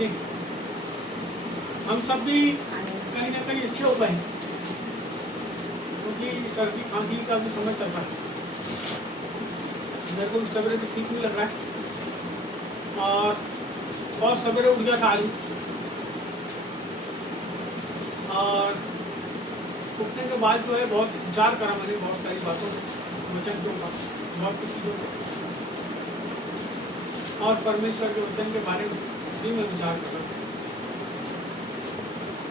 अच्छे हैं, हम सब भी कहीं ना कहीं अच्छे हो गए हैं, क्योंकि सर्दी खांसी का भी समय चल रहा है। मेरे को सवेरे भी ठीक नहीं लग रहा है और बहुत सवेरे उठ गया था आज, और उठने के बाद जो है बहुत विचार करा मैंने बहुत सारी बातों वचन के ऊपर, बहुत सी चीज़ों पर, और परमेश्वर के वचन के बारे में भी मैं विचार कर रहा था।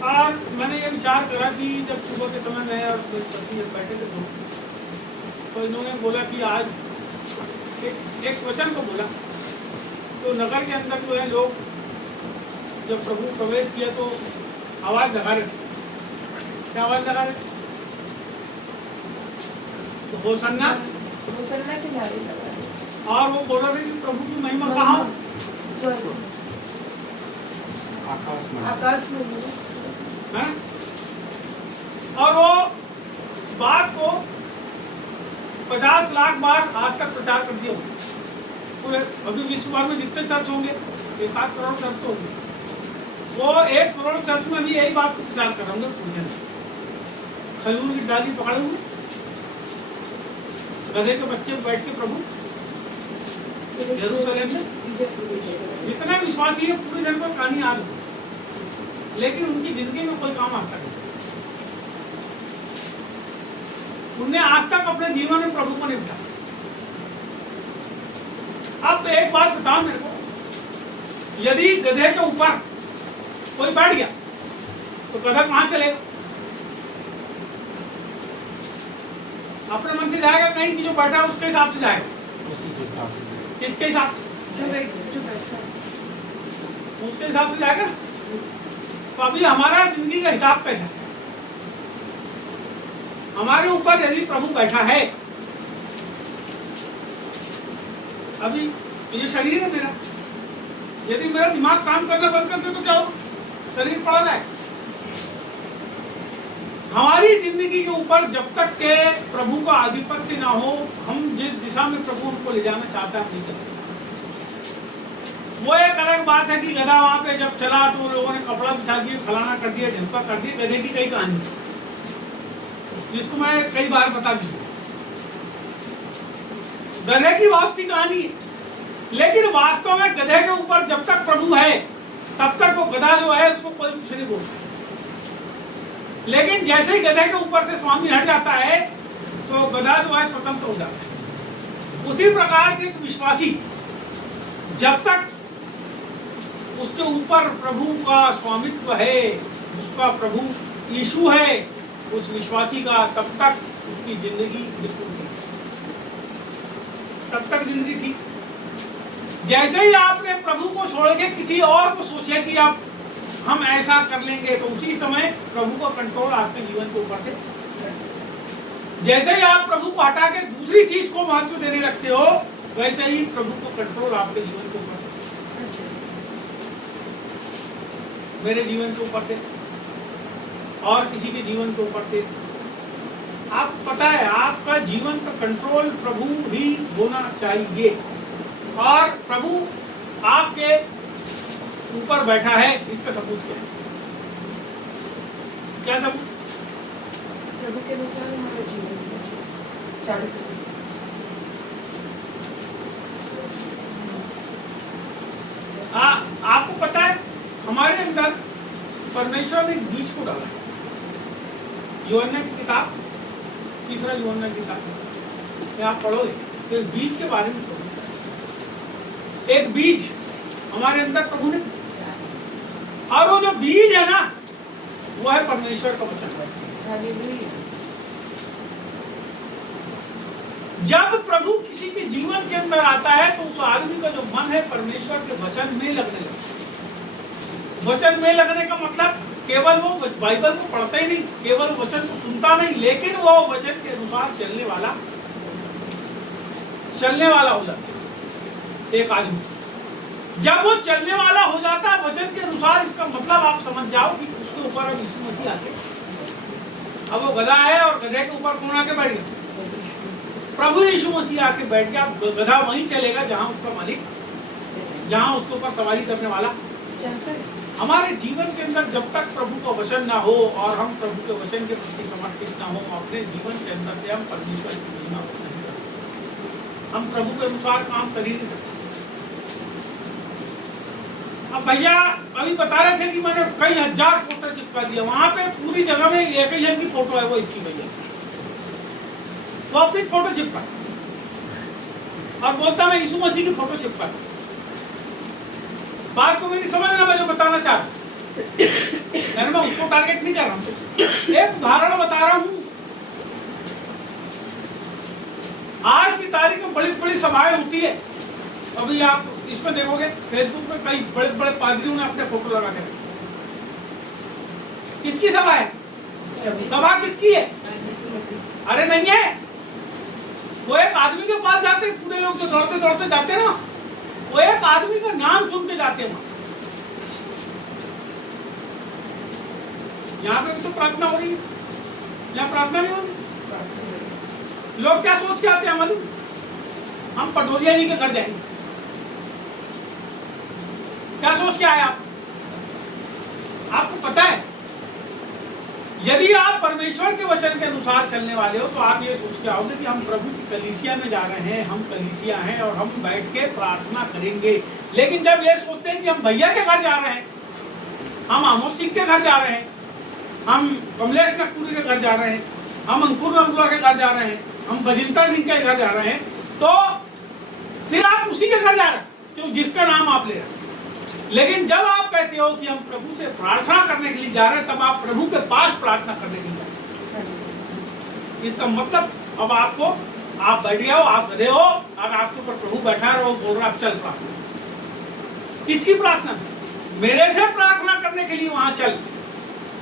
और मैंने ये विचार करा कि जब सुबह के समय में और मेरी पत्नी जब बैठे थे तो इन्होंने बोला कि आज एक वचन को बोला, तो नगर के अंदर जो है लोग जब प्रभु प्रवेश किया तो आवाज़ लगा रहे थे। क्या आवाज़ लगा रहे थे? तो होसन्ना के नारे लगा रहे। और वो बोल रहे थे कि प्रभु की महिमा कहाँ हो? स्वर्ग, आकाश में है? और वो बात को 50 लाख बार आज तक प्रचार कर दिया होगा। पूरे अभी विश्व भर में जितने चर्च होंगे 1 करोड़ चर्च तो होंगे, वो 1 करोड़ चर्च में भी यही बात को प्रचार कर रहे होंगे। खजूर की डाली पकड़े हुए गधे के बच्चे बैठ के प्रभु यरूशलेम में, जितने विश्वासी है पूरे जन को कहानी याद हो, लेकिन उनकी जिंदगी में कोई काम आज तक नहीं। उनने आज तक अपने जीवन में प्रभु को नहीं बताया। अब एक बात बताओ मेरे को, यदि गधे के ऊपर कोई बैठ गया तो गधा कहां चलेगा? अपने मन से जाएगा कहीं कि जो बैठा है उसके हिसाब से जाएगा, उसी के हिसाब से। किसके हिसाब से? उसके हिसाब से जाएगा। तो अभी हमारा जिंदगी का हिसाब कैसा है? हमारे ऊपर यदि प्रभु बैठा है, अभी ये शरीर है मेरा, यदि मेरा दिमाग काम करना बंद कर दे तो क्या होगा? शरीर पड़ा रहा है। हमारी जिंदगी के ऊपर जब तक के प्रभु का आधिपत्य ना हो, हम जिस दिशा में प्रभु हमको ले जाना चाहता है नहीं चल सकते। वो एक अलग बात है कि गधा वहां पे जब चला तो लोगों ने कपड़ा बिछा दिया, फलाना कर दिया, ढिलपा कर दिया। गधे की कई कहानी जिसको मैं कई बार बता चुका, गधे की बहुत सी कहानी है, लेकिन वास्तव में गधे के ऊपर जब तक प्रभु है तब तक वो गधा जो है उसको कोई कुछ नहीं बोलता। लेकिन जैसे ही गधे के ऊपर से स्वामी हट जाता है तो गधा जो है स्वतंत्र हो जाता है। उसी प्रकार से एक विश्वासी जब तक उसके ऊपर प्रभु का स्वामित्व है, उसका प्रभु यीशु है उस विश्वासी का, तब तक उसकी जिंदगी बिल्कुल ठीक, तब तक जिंदगी ठीक। जैसे ही आपने प्रभु को छोड़ के किसी और को सोचे कि अब हम ऐसा कर लेंगे, तो उसी समय प्रभु का कंट्रोल आपके जीवन के ऊपर से, जैसे ही आप प्रभु को हटा के दूसरी चीज को महत्व देने लगते हो, वैसे ही प्रभु को कंट्रोल आपके जीवन के ऊपर से, मेरे जीवन के ऊपर से और किसी के जीवन के ऊपर से। आप पता है आपका जीवन का कंट्रोल प्रभु ही होना चाहिए, और प्रभु आपके ऊपर बैठा है। इसका सबूत क्या है? क्या सबूत? प्रभु के अनुसार हमारा जीवन 40 आपको पता है हमारे अंदर परमेश्वर ने बीज को डाला है। यूहन्ना की किताब, 3 यूहन्ना की किताब आप पढ़ोगे तो बीज के बारे में पढ़ो। एक बीज हमारे अंदर प्रभु ने, और वो जो बीज है ना वो है परमेश्वर का वचन। जब प्रभु किसी के जीवन के अंदर आता है तो उस आदमी का जो मन है परमेश्वर के वचन में लगने लगता है। वचन में लगने का मतलब केवल वो बाइबल को पढ़ता ही नहीं, केवल वचन को सुनता नहीं, लेकिन वो वचन के अनुसार चलने वाला हो जाता है एक आदमी। जब वो चलने वाला हो जाता है वचन के अनुसार, इसका मतलब आप समझ जाओ कि उसके ऊपर अब यीशु मसीह आके, अब वो गधा है और गधे के ऊपर कौन आके बैठ गया? प्रभु यीशु मसीह आके बैठ गया। गधा वहीं चलेगा जहां उसका मालिक, जहां उसके ऊपर सवारी करने वाला चलता है। हमारे जीवन के अंदर जब तक प्रभु का वचन ना हो और हम प्रभु के वचन के प्रति समर्पित ना हो, अपने जीवन के अंदर से हम परमेश्वर की महिमा नहीं कर सकते। हम प्रभु के अनुसार काम कर ही नहीं सकते। अब भैया अभी बता रहे थे कि मैंने कई हजार फोटो चिपका दिया, वहां पे पूरी जगह में एक ही जन की फोटो है, वो इसकी भैया, वो अपनी फोटो चिपका और बोलता मैं यीशु मसीह की फोटो चिपका। बात को मेरी समझना, मैं जो बताना चाह रहा, मैं उसको टारगेट नहीं कर रहा हूं, एक उदाहरण बता रहा हूं। आज की तारीख में बड़ी बड़ी सभाएं होती है, अभी आप इसमें देखोगे फेसबुक में कई बड़े बड़े पादरियों ने अपने फोटो लगा के रखे। किसकी सभा है? सभा किसकी है? अरे नहीं है, वो एक आदमी के पास जाते, पूरे लोग जो दौड़ते दौड़ते जाते हैं ना, वो एक आदमी का नाम सुन के जाते हैं। यहाँ पे भी तो प्रार्थना हो रही है, यहाँ प्रार्थना नहीं हो रही। लोग क्या सोच के आते हैं मालूम? हम पटोरिया जी के घर जाएंगे। क्या सोच के आए आप? आपको पता है, यदि आप परमेश्वर के वचन के अनुसार चलने वाले हो तो आप ये सोच के आओगे कि हम प्रभु की कलीसिया में जा रहे हैं, हम कलीसिया हैं और हम बैठ के प्रार्थना करेंगे। लेकिन जब ये सोचते हैं कि हम भैया के घर जा रहे हैं, हम आमोद सिंह के घर जा रहे हैं, हम कमलेश नकपुरी के घर जा रहे हैं, हम अंकुर नंदुआ के घर जा रहे हैं, हम बजिंदर सिंह के घर जा रहे हैं, तो फिर आप उसी के घर जा रहे हैं क्यों, जिसका नाम आप ले रहे हैं। लेकिन जब आप कहते हो कि हम प्रभु से प्रार्थना करने के लिए जा रहे हैं, तब आप प्रभु के पास प्रार्थना करने के लिए जा रहे हैं। इसका मतलब अब आपको, आप बैठ गए हो, आप गए हो और आपके ऊपर प्रभु बैठा रहो, बोल रहा चल प्रार्थना। किसकी प्रार्थना? मेरे से प्रार्थना करने के लिए वहां चल,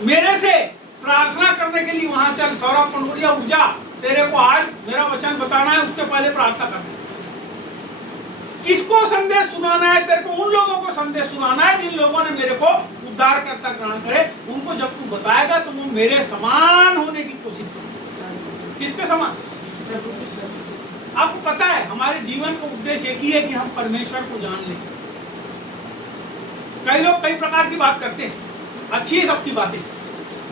मेरे से प्रार्थना करने के लिए वहां चल। सौरभ पंडुरिया उठ जा, तेरे को आज मेरा वचन बताना है, उसके पहले प्रार्थना करना है। किसको संदेश सुनाना है? तेरे को उन लोगों को संदेश सुनाना है जिन लोगों ने मेरे को उद्धारकर्ता ग्रहण करे। उनको जब तू बताएगा तो वो मेरे समान होने की कोशिश करेंगे। किसके समान? आपको पता है हमारे जीवन का उद्देश्य एक ही है कि हम परमेश्वर को जान लें। कई लोग कई प्रकार की बात करते हैं, अच्छी है सबकी बातें,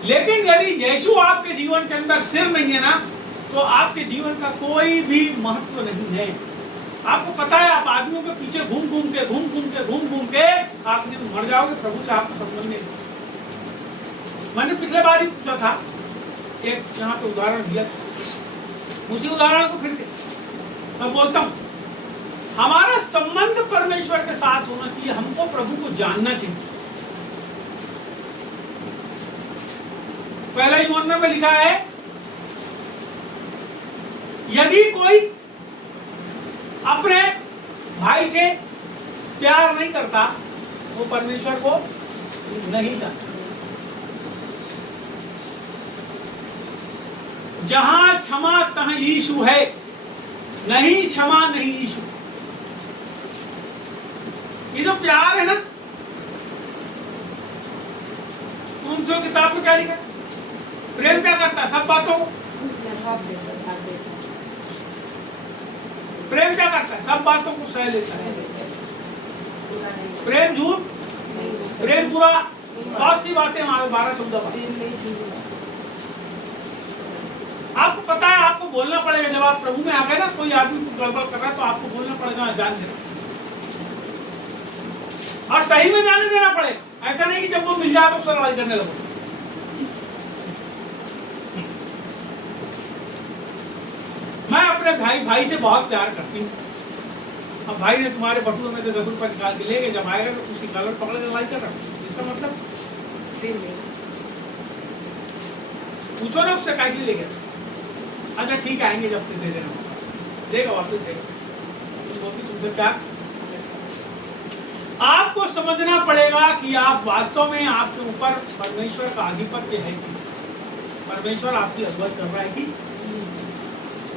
लेकिन यदि यीशु आपके जीवन के अंदर सिर नहीं है ना, तो आपके जीवन का कोई भी महत्व नहीं है। आपको पता है, आप आदमियों के पीछे घूम घूम के आखिर में मर जाओगे, प्रभु से आपका संबंध नहीं। मैंने पिछले बार ही पूछा था, एक यहाँ पे उदाहरण दिया था, उसी उदाहरण को फिर से मैं बोलता हूँ। हमारा संबंध परमेश्वर के साथ होना चाहिए, हमको प्रभु को जानना चाहिए। पहला यूहन्ना में लिखा है, यदि कोई अपने भाई से प्यार नहीं करता वो परमेश्वर को नहीं जानता। जहां क्षमा तहां यीशु है, नहीं क्षमा नहीं यीशु। ये जो प्यार है ना, जो किताब में क्या लिखा? प्रेम क्या करता है? सब बातों को। प्रेम क्या करता है? सब बातों को सह लेता है। प्रेम झूठ, प्रेम बुरा, बहुत सी बातें हमारे 12-14 बातें। आपको पता है, आपको बोलना पड़ेगा। जब आप प्रभु में आ गए ना, कोई आदमी को गड़बड़ कर रहा है तो आपको बोलना पड़ेगा, जान देना, और सही में जाने देना पड़ेगा। ऐसा नहीं कि जब वो मिल जाए तो उससे लड़ाई करने लगो। मैं अपने भाई से बहुत प्यार करती हूँ। अब भाई ने तुम्हारे बटुए में से 10 रुपए निकाल के ले गए, जब आएगा तो उसकी कलर पकड़ के लड़ाई कर रहा है। इसका मतलब पूछो ना उससे कैसे ले गया। अच्छा ठीक है, आएंगे जब दे देना, देगा वापस देगा। तुमसे प्यार, आपको समझना पड़ेगा कि आप वास्तव में, आपके ऊपर परमेश्वर का आधिपत्य है कि परमेश्वर आपकी अगुवाई कर रहा है कि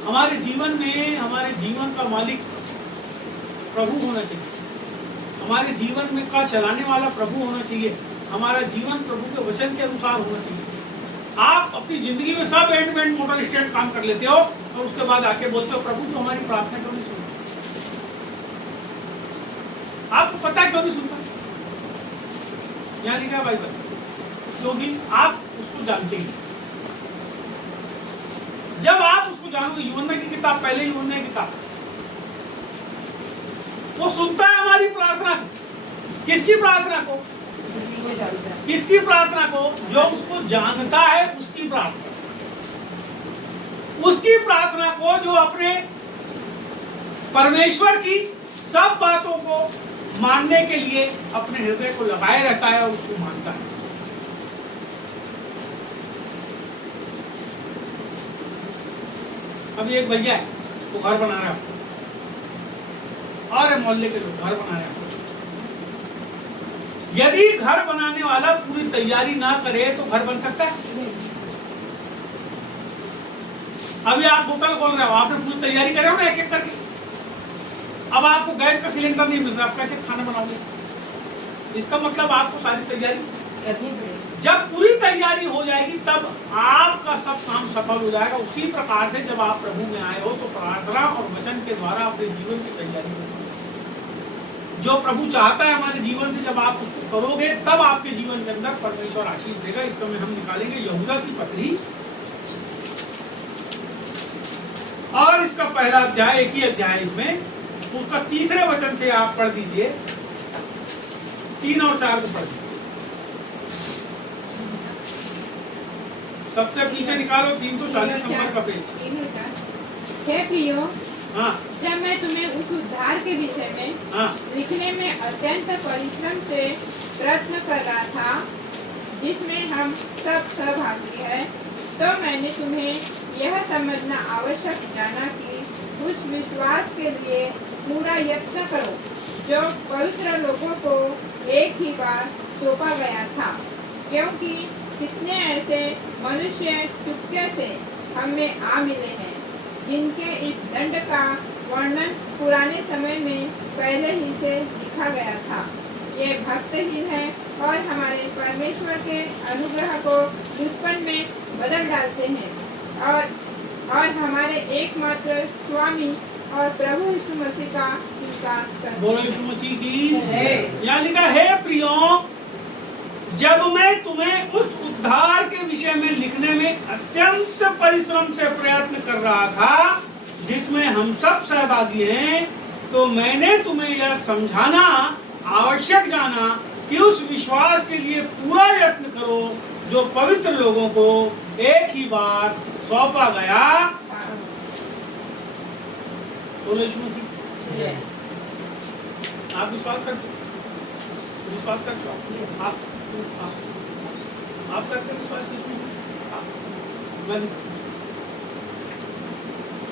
हमारे जीवन में, हमारे जीवन का मालिक प्रभु होना चाहिए। हमारे जीवन में का चलाने वाला प्रभु होना चाहिए। हमारा जीवन प्रभु के वचन के अनुसार होना चाहिए। आप अपनी जिंदगी में सब end to end motor stand काम कर लेते हो और उसके बाद आके बोलते हो प्रभु तो हमारी प्रार्थना क्यों नहीं सुनता? आपको पता है क्यों नहीं सुनता? यहाँ लिखा है बाइबल, क्योंकि आप उसको जानते ही। जब आप उसको जानोगे, यूहन्ना की किताब, पहले यूहन्ना की किताब, वो सुनता है हमारी प्रार्थना को। किसकी प्रार्थना को? किसी को जानता है। किसकी प्रार्थना को? जो उसको जानता है उसकी प्रार्थना, उसकी प्रार्थना को, जो अपने परमेश्वर की सब बातों को मानने के लिए अपने हृदय को लगाए रहता है और उसको मानता है। अभी एक भैया है, वो घर बना रहा है, और मोहल्ले के लोग घर बना रहे हैं। यदि घर बनाने वाला पूरी तैयारी ना करे तो घर बन सकता है? अभी आप होटल खोल रहे हो, आपने पूरी तैयारी करे हो ना एक एक करके। अब आपको गैस का सिलेंडर नहीं मिल रहा, आप कैसे खाना बनाओगे? इसका मतलब आपको सारी तैयारी करनी पड़ेगी। जब पूरी तैयारी हो जाएगी तब आपका सब काम सफल हो जाएगा। उसी प्रकार से जब आप प्रभु में आए हो तो प्रार्थना और वचन के द्वारा अपने जीवन की तैयारी करो। जो प्रभु चाहता है हमारे जीवन से, जब आप उसको करोगे तब आपके जीवन के अंदर परमेश्वर आशीष देगा। इस समय हम निकालेंगे यहूदा की पत्री, और इसका पहला अध्याय, एक ही अध्याय इसमें, उसका 3 वचन से आप पढ़ दीजिए, 3 और 4 को पढ़ दीजिए। सबसे पीछे निकालो 340 नंबर का पेज। हे प्रियो, हाँ जब मैं तुम्हें उस उद्धार के विषय में हाँ लिखने में अत्यंत परिश्रम से प्रयत्न कर रहा था, जिसमें हम सब सहभागी हैं, तो मैंने तुम्हें यह समझना आवश्यक जाना कि उस विश्वास के लिए पूरा यत्न करो जो पवित्र लोगों को एक ही बार सौंपा गया था, क्योंकि कितने ऐसे मनुष्य चुपके से हमें आ मिले हैं जिनके इस दंड का वर्णन पुराने समय में पहले ही से लिखा गया था। ये भक्तहीन है और हमारे परमेश्वर के अनुग्रह को दुष्पन में बदल डालते हैं और हमारे एकमात्र स्वामी और प्रभु यीशु मसीह का इंकार करते हैं। बोलो यीशु मसीह की। यहाँ लिखा है प्रियो, जब मैं तुम्हें उस उद्धार के विषय में लिखने में अत्यंत परिश्रम से प्रयत्न कर रहा था, जिसमें हम सब सहभागी हैं, तो मैंने तुम्हें यह समझाना आवश्यक जाना कि उस विश्वास के लिए पूरा यत्न करो जो पवित्र लोगों को एक ही बार सौंपा गया। बोलो यीशु मसीह। आप विश्वास करते हो? विश्वास करते हो? आप करते विश्वास इसमें?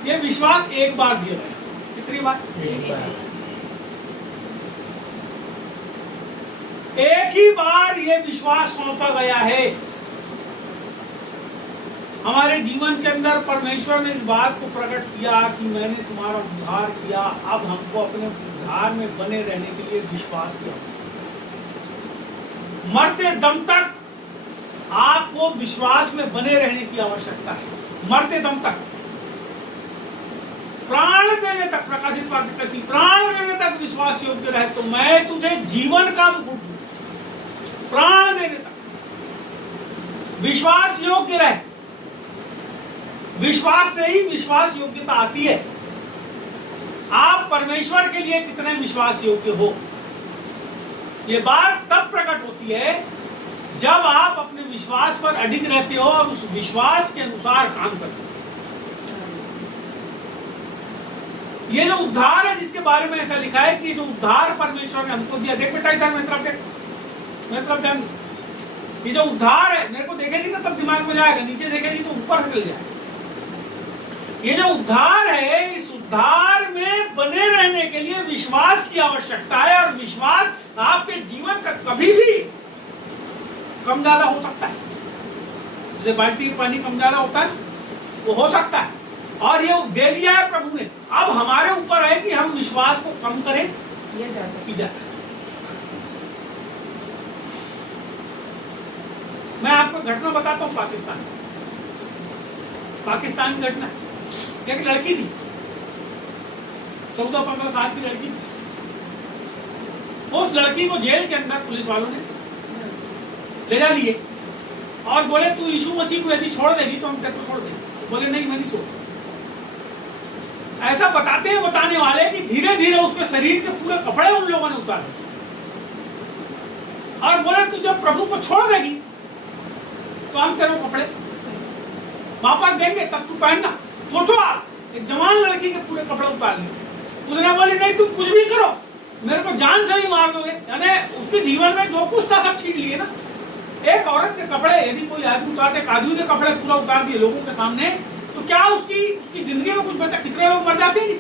ये विश्वास एक बार दिया गया। कितनी बार? एक ही बार ये विश्वास सौंपा गया है। हमारे जीवन के अंदर परमेश्वर ने इस बात को प्रकट किया कि मैंने तुम्हारा उद्धार किया। अब हमको अपने उद्धार में बने रहने के लिए विश्वास की आवश्यकता। मरते दम तक आपको विश्वास में बने रहने की आवश्यकता है। मरते दम तक, प्राण देने तक, प्रकाशित वाक्य कहती, प्राण देने तक विश्वास योग्य रहे तो मैं तुझे जीवन का मुकुट दूं। प्राण देने तक विश्वास योग्य रहे। विश्वास से ही विश्वास योग्यता आती है। आप परमेश्वर के लिए कितने विश्वास योग्य हो, ये बात तब प्रकट होती है जब आप अपने विश्वास पर अडिग रहते हो और उस विश्वास के अनुसार काम करते हो। ये जो उद्धार है जिसके बारे में ऐसा लिखा है कि जो उद्धार परमेश्वर ने हमको दिया, देख बेटा इधर मेरी तरफ ध्यान। ये जो उद्धार है, मेरे को देखेगी ना तब दिमाग में जाएगा, नीचे देखेगी तो ऊपर से चल जाएगा। ये जो उद्धार है, इस उद्धार में बने रहने के लिए विश्वास की आवश्यकता है। और विश्वास आपके जीवन का कभी भी कम ज्यादा हो सकता है। जैसे बाल्टी में पानी कम ज्यादा होता है, वो हो सकता है। और ये दे दिया है प्रभु ने। अब हमारे ऊपर है कि हम विश्वास को कम करें किया जाता है। मैं आपको घटना बताता हूँ। पाकिस्तान की घटना। एक लड़की थी, 14-15 साल की लड़की थी। उस लड़की को जेल के अंदर पुलिस वालों ने ले जा लिए और बोले तू यीशु मसीह को यदि छोड़ देगी तो हम तेरे को छोड़ देंगे। बोले नहीं, मैं नहीं छोड़ता। ऐसा बताते हैं बताने वाले कि धीरे धीरे उसके शरीर के पूरे कपड़े उन लोगों ने उतारे और बोले तू जब प्रभु को छोड़ देगी तो हम तेरे कपड़े वापस देंगे, तब तू पहनना। सोचो आप, एक जवान लड़की के पूरे कपड़े उतार लिए। उसने बोली नहीं तुम कुछ भी करो, मेरे को जान से ही मार दोगे। यानी उसके जीवन में जो कुछ था सब छीन लिए ना। एक औरत के कपड़े यदि कोई आदमी उतारते, एक आदमी के कपड़े पूरा उतार दिए लोगों के सामने, तो क्या उसकी जिंदगी में कुछ बचा? कितने लोग मर जाते हैं?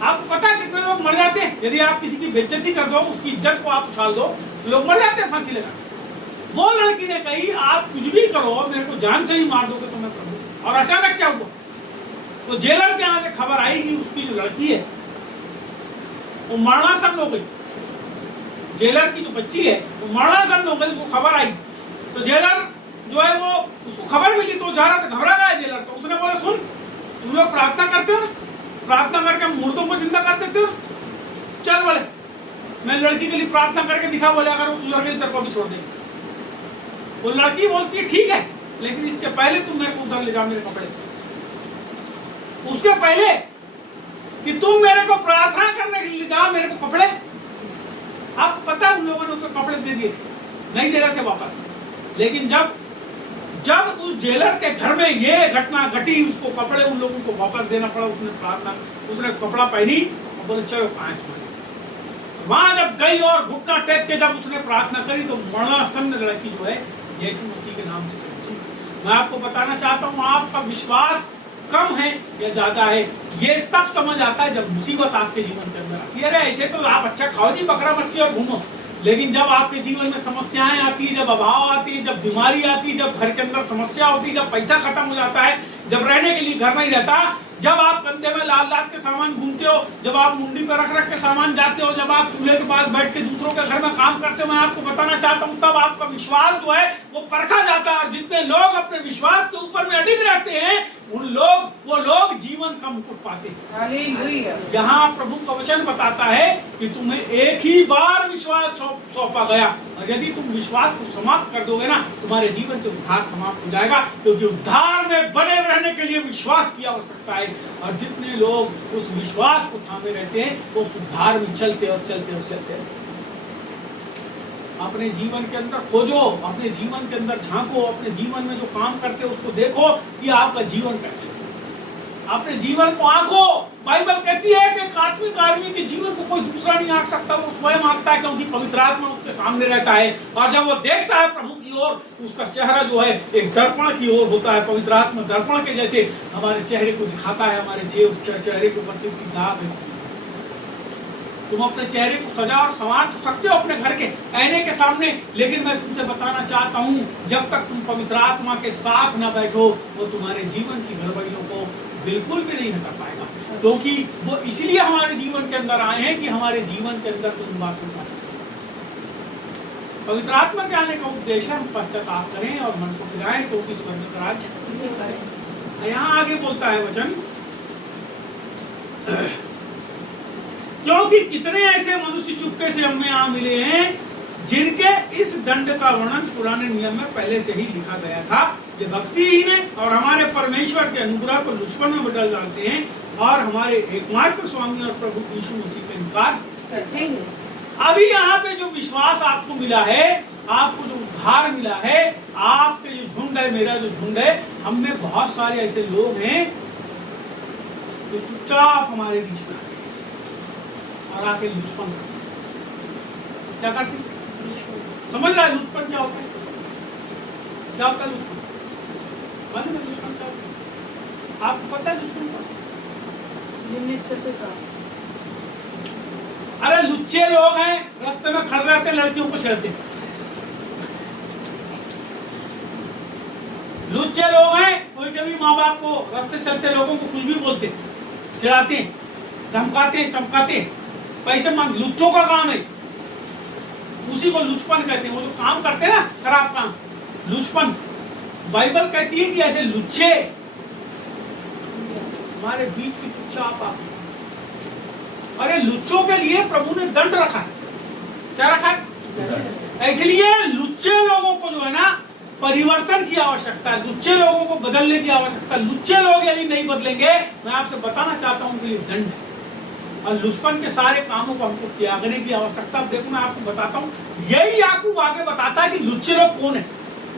आपको पता है कितने लोग मर जाते हैं? यदि आप किसी की बेइज्जती कर दो, उसकी इज्जत को आप उछाल दो, तो लोग मर जाते हैं फांसी लगा। वो लड़की ने कही आप कुछ भी करो, मेरे को जान से ही मार दोगे तो मैं प्रभु। और अचानक क्या हुआ? तो जेलर के यहाँ से खबर आई कि उसकी जो लड़की है वो मरणासन्न हो गई। जेलर की जो बच्ची है वो मरणासन्न हो गई, उसको खबर आई। तो जेलर जो है वो, उसको खबर मिली तो जा रहा था, घबरा गया जेलर। तो उसने बोला सुन, तुम लोग प्रार्थना करते हो ना, प्रार्थना करके मुर्दों को जिंदा कर देते हो ना, चल बोले मैं लड़की के लिए प्रार्थना करके दिखा। बोले अगर वो सुधर गई तेरे को भी छोड़ देंगे। वो लड़की बोलती है ठीक है, लेकिन इसके पहले तुम मेरे को उधर ले जाओ मेरे कपड़े। उसके पहले कि तुम मेरे को प्रार्थना करने के लिए ले जाओ मेरे को कपड़े। आप पता उन लोगों ने उसको कपड़े दे दिए थे, नहीं दे रहे थे वापस। लेकिन जब उस जेलर के घर में ये घटना घटी, उसको कपड़े उन लोगों को वापस देना पड़ा। उसने कपड़ा पहनी और बोले चलो पांच। वहां जब गई और घुटना टेक के जब उसने प्रार्थना करी तो मरणासन्न लड़की जो है यीशु मसीह के नाम से चली। मैं आपको बताना चाहता हूँ, आपका विश्वास कम है या ज्यादा है, ये तब समझ आता है जब मुसीबत आपके जीवन के अंदर आती है। अरे ऐसे तो आप अच्छा खाओ जी बकरा मच्छी और घूमो, लेकिन जब आपके जीवन में समस्याएं आती है, जब अभाव आती है, जब बीमारी आती है, जब घर के अंदर समस्या होती है, जब पैसा खत्म हो जाता है, जब रहने के लिए घर नहीं रहता, जब आप कंधे में लाद के सामान घूमते हो, जब आप मुंडी पर रख के सामान जाते हो, जब आप चूल्हे के पास बैठ के दूसरों के घर में काम करते हो, मैं आपको बताना चाहता हूँ तब आपका विश्वास जो है वो परखा जाता है। और जितने लोग अपने विश्वास के ऊपर में अडिग रहते हैं वो लोग जीवन का मुकुट पाते हैं। हालेलुया। यहाँ प्रभु का वचन बताता है कि तुम्हें एक ही बार विश्वास सौंपा गया, और यदि तुम विश्वास को समाप्त कर दोगे ना, तुम्हारे जीवन से उद्धार समाप्त हो जाएगा। क्योंकि उद्धार में बने रहने के लिए विश्वास की आवश्यकता है, और जितने लोग उस विश्वास को थामे रहते हैं वो उद्धार में चलते और चलते और चलते रहते। अपने जीवन के अंदर खोजो, अपने जीवन के अंदर झांको, अपने जीवन में जो काम करते हो उसको देखो कि आपका जीवन कैसे है। अपने जीवन को आंको। बाइबल कहती है कि आत्मिक आदमी के जीवन को कोई दूसरा नहीं आंक सकता, वो स्वयं आंकता है, क्योंकि पवित्र आत्मा उसके सामने रहता है। और जब वो देखता है प्रभु की ओर, उसका चेहरा जो है एक दर्पण की ओर होता है। पवित्र आत्मा दर्पण के जैसे हमारे चेहरे को दिखाता है, हमारे चेहरे के ऊपर की दाग है। तुम अपने चेहरे को सजा और संवार तो सकते हो अपने घर के आईने के सामने, लेकिन मैं तुमसे बताना चाहता हूँ जब तक तुम पवित्र आत्मा के साथ न बैठो, वो तुम्हारे जीवन की गड़बड़ियों को बिल्कुल भी नहीं हटा पाएगा। क्योंकि वो इसलिए हमारे जीवन के अंदर आए हैं कि हमारे जीवन के अंदर तुम बात हो। पवित्र आत्मा के आने का उद्देश्य हम पश्चाताप करें और मन को फिराएं, क्योंकि स्वर्ग का राज्य। यहाँ आगे बोलता है वचन, क्योंकि कितने ऐसे मनुष्य चुपके से हमें आ मिले हैं जिनके इस दंड का वर्णन पुराने नियम में पहले से ही लिखा गया था। ये भक्तिहीन है और हमारे परमेश्वर के अनुग्रह को दुश्मन में बदल डालते हैं और हमारे एकमात्र स्वामी और प्रभु यीशु मसीह का इनकार करते हैं। अभी यहाँ पे जो विश्वास आपको मिला है, आपको जो उद्धार मिला है, आपके जो झुंड है, मेरा जो झुंड है, हम में बहुत सारे ऐसे लोग हैं जो चुपचाप हमारे बीच में और आके लुचपन क्या करते? समझ रहा है लुचपन क्या होता है? क्या होता है लुचपन? मालूम है लुचपन क्या होता है? आपको पता है लुचपन क्या? अरे लुच्चे लोग हैं, रास्ते में खड़े रहते, लड़कियों को छेड़ते। लुच्चे लोग हैं, कोई कभी माँ बाप को रास्ते चलते लोगों को कुछ भी बोलते, चिढ़ाते, धमकाते, चमकाते, पैसे मांग। लुच्चों का काम है, उसी को लुचपन कहते हैं। वो जो काम करते हैं ना खराब काम, लुचपन। बाइबल कहती है कि ऐसे लुच्चे हमारे बीच की चुपचाप आप। अरे लुच्चों के लिए प्रभु ने दंड रखा है। क्या रखा है? इसलिए लुच्चे लोगों को जो है ना परिवर्तन की आवश्यकता है, लुच्चे लोगों को बदलने की आवश्यकता है। लुच्चे लोग यदि नहीं बदलेंगे, मैं आपसे बताना चाहता हूं उनके लिए दंड है, और लुचपन के सारे कामों को हमको त्यागने की आवश्यकता। देखो मैं आपको बताता हूँ, यही याकूब आगे बताता है कि लुच्चे लोग कौन है,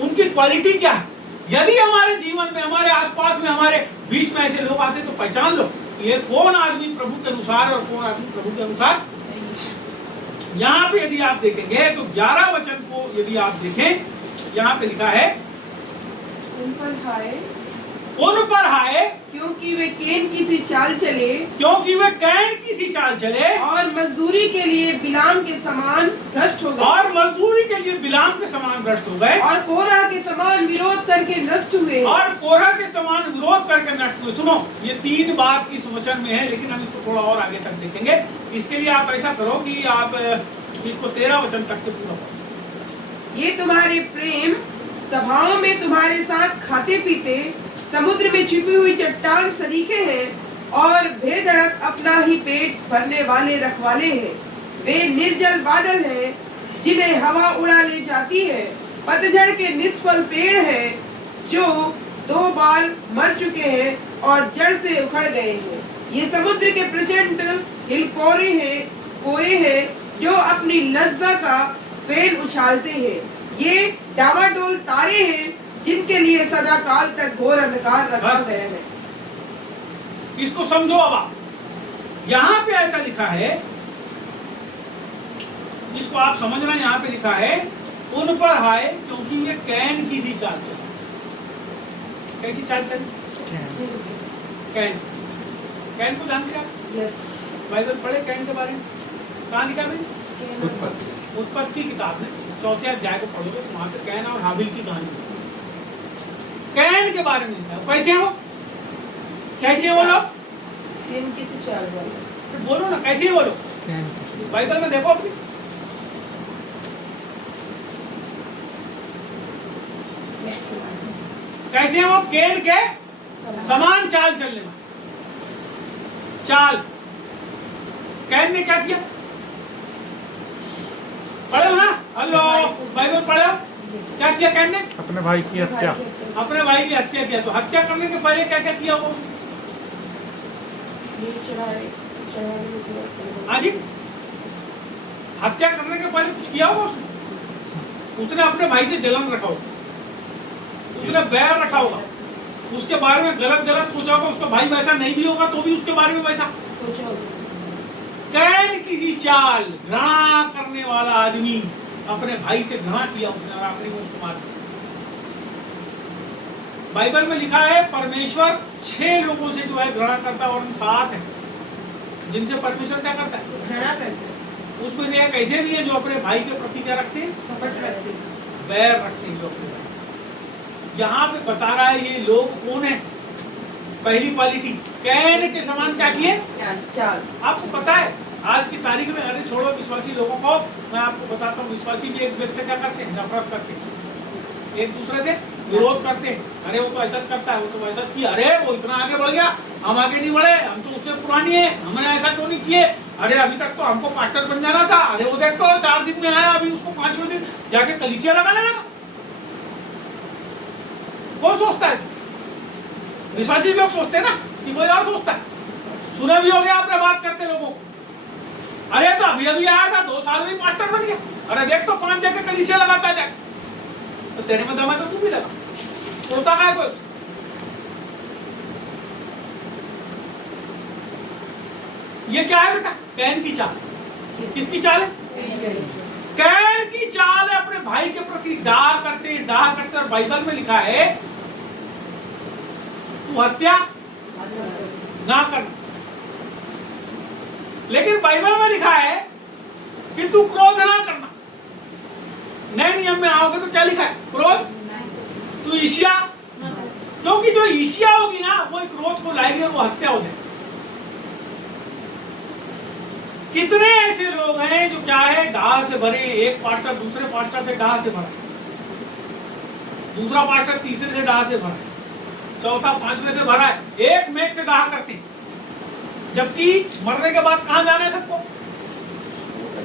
उनकी क्वालिटी क्या है। यदि हमारे जीवन में, हमारे आसपास में, हमारे बीच में ऐसे लोग आते तो पहचान लो ये कौन आदमी प्रभु के अनुसार और कौन आदमी प्रभु के अनुसार। यहाँ पे यदि आप देखेंगे तो 11 वचन को यदि आप देखें, यहाँ पे लिखा है उन पर हाय क्योंकि वे कैन की सी चाल चले, क्योंकि वे कैन की सी चाल चले, और मजदूरी के लिए बिलाम के समान भ्रष्ट हो गए, और मजदूरी के लिए बिलाम के समान भ्रष्ट हो गए, और कोरह के समान विरोध करके नष्ट हुए, और कोरह के समान विरोध करके नष्ट हुए। सुनो, ये 3 बात इस वचन में है, लेकिन हम इसको थोड़ा और आगे तक देखेंगे। इसके लिए आप ऐसा करो कि आप इसको 13 वचन तक के पूरा पढ़ो। ये तुम्हारे प्रेम सभाओं में तुम्हारे साथ खाते पीते समुद्र में छिपी हुई चट्टान सरीखे हैं, और बेधड़क अपना ही पेट भरने वाले रखवाले हैं। वे निर्जल बादल हैं जिन्हें हवा उड़ा ले जाती है, पतझड़ के निष्फल पेड़ हैं जो 2 बार मर चुके हैं और जड़ से उखड़ गए हैं। ये समुद्र के प्रचंड हिलकोरे हैं जो अपनी लज्जा का फेन उछालते हैं। ये डामाडोल तारे हैं जिनके लिए सदा काल तक घोर अंधकार रखा गया है। इसको समझो। अब आप यहाँ पे ऐसा लिखा है, इसको आप समझना। यहाँ पे लिखा है उन पर हाय क्योंकि ये कैन की सी चाल चली। कैसी चाल चली? कैन को जानते आप? यस, बाइबल पढ़े कैन के बारे में? कहाँ लिखा भाई? उत्पत्ति किताब में 4थे अध्याय को पढ़ोगे तो वहां से कैन और हाबिल की कहानी, कैन के बारे में लिखा है। कैसे हो, कैसे वो लोग? कैन की सी चाल वाले। बोलो ना, कैसे बोलो? बाइबल में देखो अपनी। कैसे वो कैन के समान चाल चलने वाले। चाल, कैन ने क्या किया? पढ़े हो ना? हेलो, बाइबल पढ़े हो? क्या किया कैन ने? अपने भाई की हत्या, अपने भाई की हत्या किया। तो हत्या करने के पहले क्या क्या किया वो? हाँ जी, हत्या करने के पहले कुछ किया होगा उसने? उसने अपने भाई से जलन रखा होगा, उसने बैर रखा होगा, उसके बारे में गलत सोचा होगा। उसका भाई वैसा नहीं भी होगा तो भी उसके बारे में वैसा सोचा उसने। कैन की चाल, घृणा करने वाला आदमी, अपने भाई से घृणा किया उसने और आखिरी में उसको मार दिया। बाइबल में लिखा है परमेश्वर 6 लोगों से जो है घृणा करता है, और उन 7 है जिनसे परमेश्वर क्या करता है? घृणा करता है। उसमें से एक ऐसे भी है जो अपने भाई के प्रति क्या रखते हैं? कपट रखते हैं। बैर रखते हैं जो अपने भाई। यहाँ पे बता रहा है ये लोग कौन है। पहली क्वालिटी, कैन के समान क्या किए? चाल। आपको पता है आज की तारीख में, अरे छोड़ो विश्वासी लोगों को, मैं आपको बताता हूँ, विश्वासी भी एक दूसरे से क्या करते हैं? नफरत करते हैं, एक दूसरे से विरोध करते हैं। अरे वो तो ऐसा करता है, वो तो वैसा किया, अरे वो इतना आगे बढ़ गया, हम आगे नहीं बढ़े, हम तो उससे पुरानी है, हमने ऐसा क्यों नहीं किए? अरे अभी तक तो हमको पास्टर बन जाना था, अरे वो देख तो 4 दिन में आया, अभी उसको 5वें दिन जाके कलीसिया लगाने लगा। कौन सोचता है? विश्वासी लोग सोचते हैं ना कि कोई और सोचता है। सुना भी हो गया आपने बात करते लोगों को, अरे तो अभी आया था 2 साल में पास्टर बन गया, अरे देख तो 5 जगह कलीसिया लगाता जाए। तो तेरे में दम है तो तू भी लगा, होता है कोई? ये क्या है बेटा? कैन की चाल। किसकी चाल है? कैन की चाल है, अपने भाई के प्रति डाह करते और बाइबल में लिखा है तू हत्या ना कर। लेकिन बाइबल में लिखा है कि तू क्रोध ना करना। नए नियम में आओगे तो क्या लिखा है? क्रोध तू ईर्ष्या, क्योंकि जो ईर्ष्या होगी ना वो क्रोध को लाएगी और वो हत्या हो जाएगी। कितने ऐसे लोग हैं जो क्या है, डाह से भरे। एक पास्टर दूसरे पास्टर से डाह से भरा, दूसरा पास्टर तीसरे से डाह से भरा, चौथा 5वें से भरा है, एक मेघ से डाह करते हैं। जबकि मरने के बाद कहां जाना है सबको?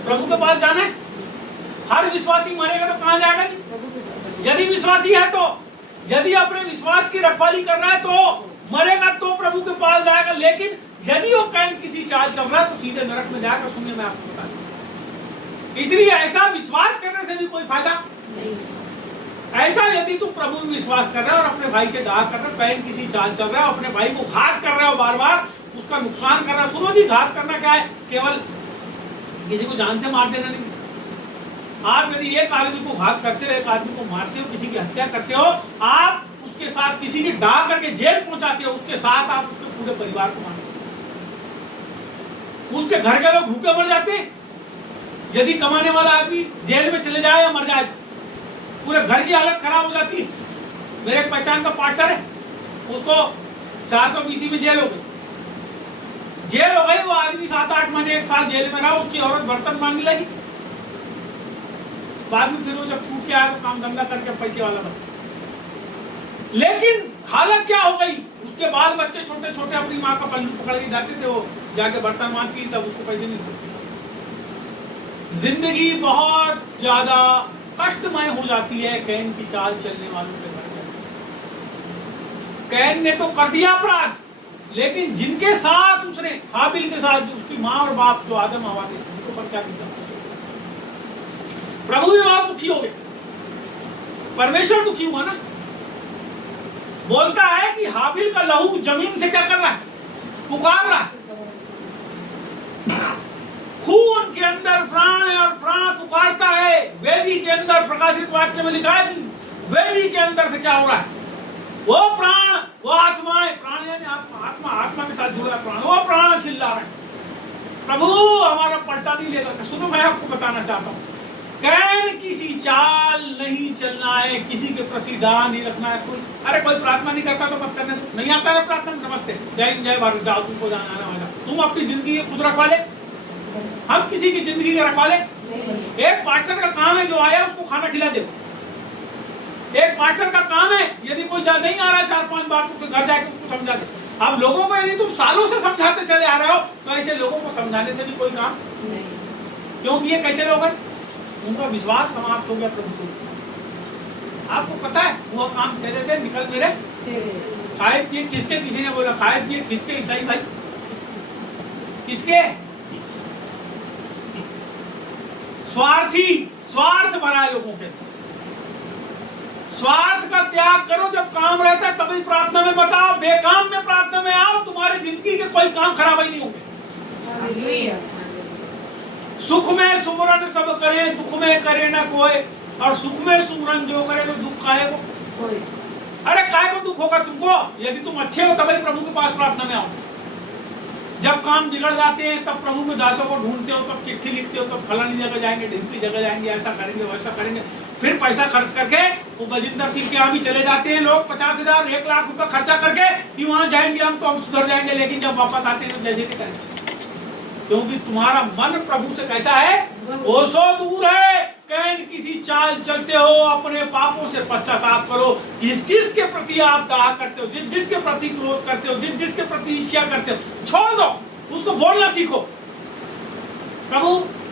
प्रभु के पास जाना है। हर विश्वासी मरेगा तो कहाँ जाएगा नहीं? प्रभु के पास। यदि विश्वासी है तो, यदि अपने विश्वास की रखवाली कर रहा है तो मरेगा तो प्रभु के पास जाएगा। लेकिन यदि वो कैन किसी चाल चल रहा है तो सीधे नरक में जाएगा। सुनिए मैं आपको बता दूं, इसलिए ऐसा विश्वास करने से भी कोई फायदा नहीं। ऐसा यदि तुम प्रभु में विश्वास कर रहे हो और अपने भाई से डाह कर रहे हो, कैन किसी चाल चल रहा है, अपने भाई को घात कर रहे हो, बार बार उसका नुकसान कर रहा है। सुनो जी, घात करना क्या है? केवल किसी को जान से मार देना नहीं। आप यदि एक आदमी को घात करते हो, एक आदमी को मारते हो, किसी की हत्या करते हो, आप उसके साथ किसी की डाह करके जेल पहुंचाते हो, उसके साथ आप उसके पूरे परिवार को मारते हो, उसके घर के लोग भूखे मर जाते हैं। यदि कमाने वाला आदमी जेल में चले जाए या मर जाए, पूरे घर की हालत खराब हो जाती है। मेरे एक पहचान का पार्टनर है, उसको 420 में जेल हो गई। जेल हो गई, वो आदमी 7-8 महीने 1 साल जेल में रहा। उसकी औरत बर्तन मांगने लगी। बाद में फिर वो जब छूट के आया तो काम धंधा करके पैसे वाला बना। लेकिन हालत क्या हो गई, उसके बाल बच्चे छोटे छोटे अपनी माँ का पल्लू पकड़ के जाते थे, वो जाके बर्तन मांगती, तब उसको पैसे नहीं मिलते। जिंदगी बहुत ज्यादा कष्टमय हो जाती है कैन की चाल चलने वालों के घर में। कैन ने तो कर दिया अपराध, लेकिन जिनके साथ उसने, हाबिल के साथ, जो उसकी माँ और बाप जो आदम हवा थे, उनको पर क्या किया? प्रभु भी बहुत दुखी हो गए, परमेश्वर दुखी हुआ ना। बोलता है कि हाबिल का लहू जमीन से क्या कर रहा है? पुकार रहा है। खून के अंदर प्राण है और प्राण पुकारता है। वेदी के अंदर प्रकाशित वाक्य में लिखा है कि वेदी के अंदर से क्या हो रहा है? वो प्राण, वो आत्माएं, प्राण यानी आत्मा, आत्मा आत्मा के साथ जुड़ा प्राण, वो प्राण चिल्ला रहे हैं, प्रभु हमारा पलटा नहीं लेगा। सुनो, मैं आपको बताना चाहता हूँ, कैन किसी चाल नहीं चलना है, किसी के प्रति डाह नहीं रखना है। कोई अरे कोई प्रार्थना नहीं करता तो मत करने, नहीं आता है प्रार्थना, नमस्ते, जय हिंद, जय भारत, जाओ, तुमको जाना आना वाला, तुम अपनी जिंदगी खुद रखवा ले, हम किसी की जिंदगी के रखवा ले। एक पास्टर का काम है, जो आया उसको खाना खिला दे। एक पास्टर का काम है, यदि कोई नहीं आ रहा है 4-5 बार, तो उसके घर जाके उसको समझा दे। अब लोगों को यदि तुम सालों से समझाते चले आ रहे हो, तो ऐसे लोगों को समझाने से भी कोई काम नहीं, क्योंकि ये कैसे लोग हैं, उनका विश्वास समाप्त हो गया प्रभु को। आपको पता है, वो काम तेरे से निकल मेरे खाए पिए किसके? किसी ने बोला खाए पिए किसके? ईसाई भाई किसके? स्वार्थी, स्वार्थ भरा है लोगों के। स्वार्थ का त्याग करो, जब काम रहता है तभी प्रार्थना में बताओ, बेकाम में प्रार्थना में आओ, तुम्हारी जिंदगी के कोई काम खराब ही नहीं होंगे। सुख में सुमरन सब करे, दुख में करे ना कोई, और सुख में सुमरन जो करे तो दुख काहे को? अरे काहे को दुख होगा तुमको? यदि तुम अच्छे हो तभी प्रभु के पास प्रार्थना में आओ। जब काम बिगड़ जाते हैं तब प्रभु के दासों को ढूंढते हो, तब चिट्ठी लिखते हो, तब फलानी जगह जाएंगे, ढिमकी जगह जाएंगे, ऐसा करेंगे वैसा करेंगे। फिर पैसा खर्च करके वो बजिंदर सिंह के यहाँ भी चले जाते हैं लोग, 50,000 1 लाख रुपए खर्चा करके कि वहां जाएंगे हम तो हम सुधर जाएंगे, लेकिन जब वापस आते हैं तो जैसे कि तैसे। क्योंकि तुम्हारा मन प्रभु से कैसा है? कोसों दूर है। कैन किसी चाल चलते हो, अपने पापों से पश्चाताप करो। किस किस के प्रति आप डाह करते हो, जिस जिसके प्रति क्रोध करते हो, जिस जिसके प्रति ईर्ष्या करते हो, छोड़ दो, उसको बोलना सीखो। प्रभु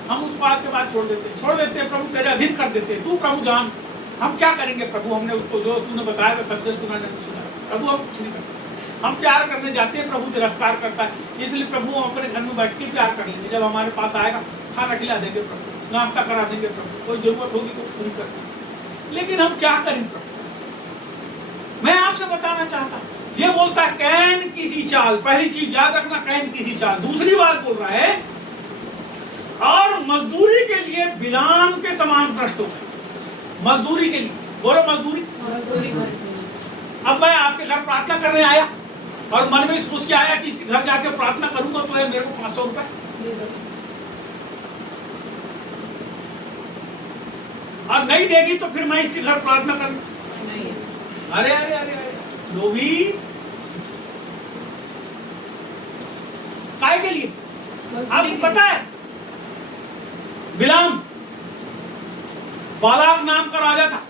हम उस बात के बाद छोड़ देते हैं, प्रभु तेरे अधीन कर देते हैं। तू प्रभु जान हम क्या करेंगे प्रभु, हमने उसको जो तूने बताया था सत्य सुना नहीं सुना, प्रभु हम कुछ नहीं करते। हम प्यार करने जाते हैं, प्रभु तिरस्कार करता है, इसलिए प्रभु हम अपने घर में बैठ के प्यार कर लेंगे। जब हमारे पास आएगा खाना खिला देंगे प्रभु, नाश्ता करा देंगे प्रभु, कोई जरूरत होगी तो पूरी कर देंगे। लेकिन हम क्या करें प्रभु? मैं आपसे बताना चाहता हूँ, ये बोलता है कैन किसी चाल, पहली चीज याद रखना, कैन किसी चाल। दूसरी बात बोल रहा है और मजदूरी के लिए बिलाम के समान भ्रष्ट हो गए। मजदूरी के लिए बोलो, मजदूरी। अब मैं आपके घर प्रार्थना करने आया और मन में सोच के आया कि इसके घर जाके प्रार्थना करूंगा तो है मेरे को 500 रुपए, और नहीं देगी तो फिर मैं इसके घर प्रार्थना करूंगा। अरे अरे अरे अरे लोभी, काय के लिए? आपको पता है बिलाम बालाक नाम का राजा था,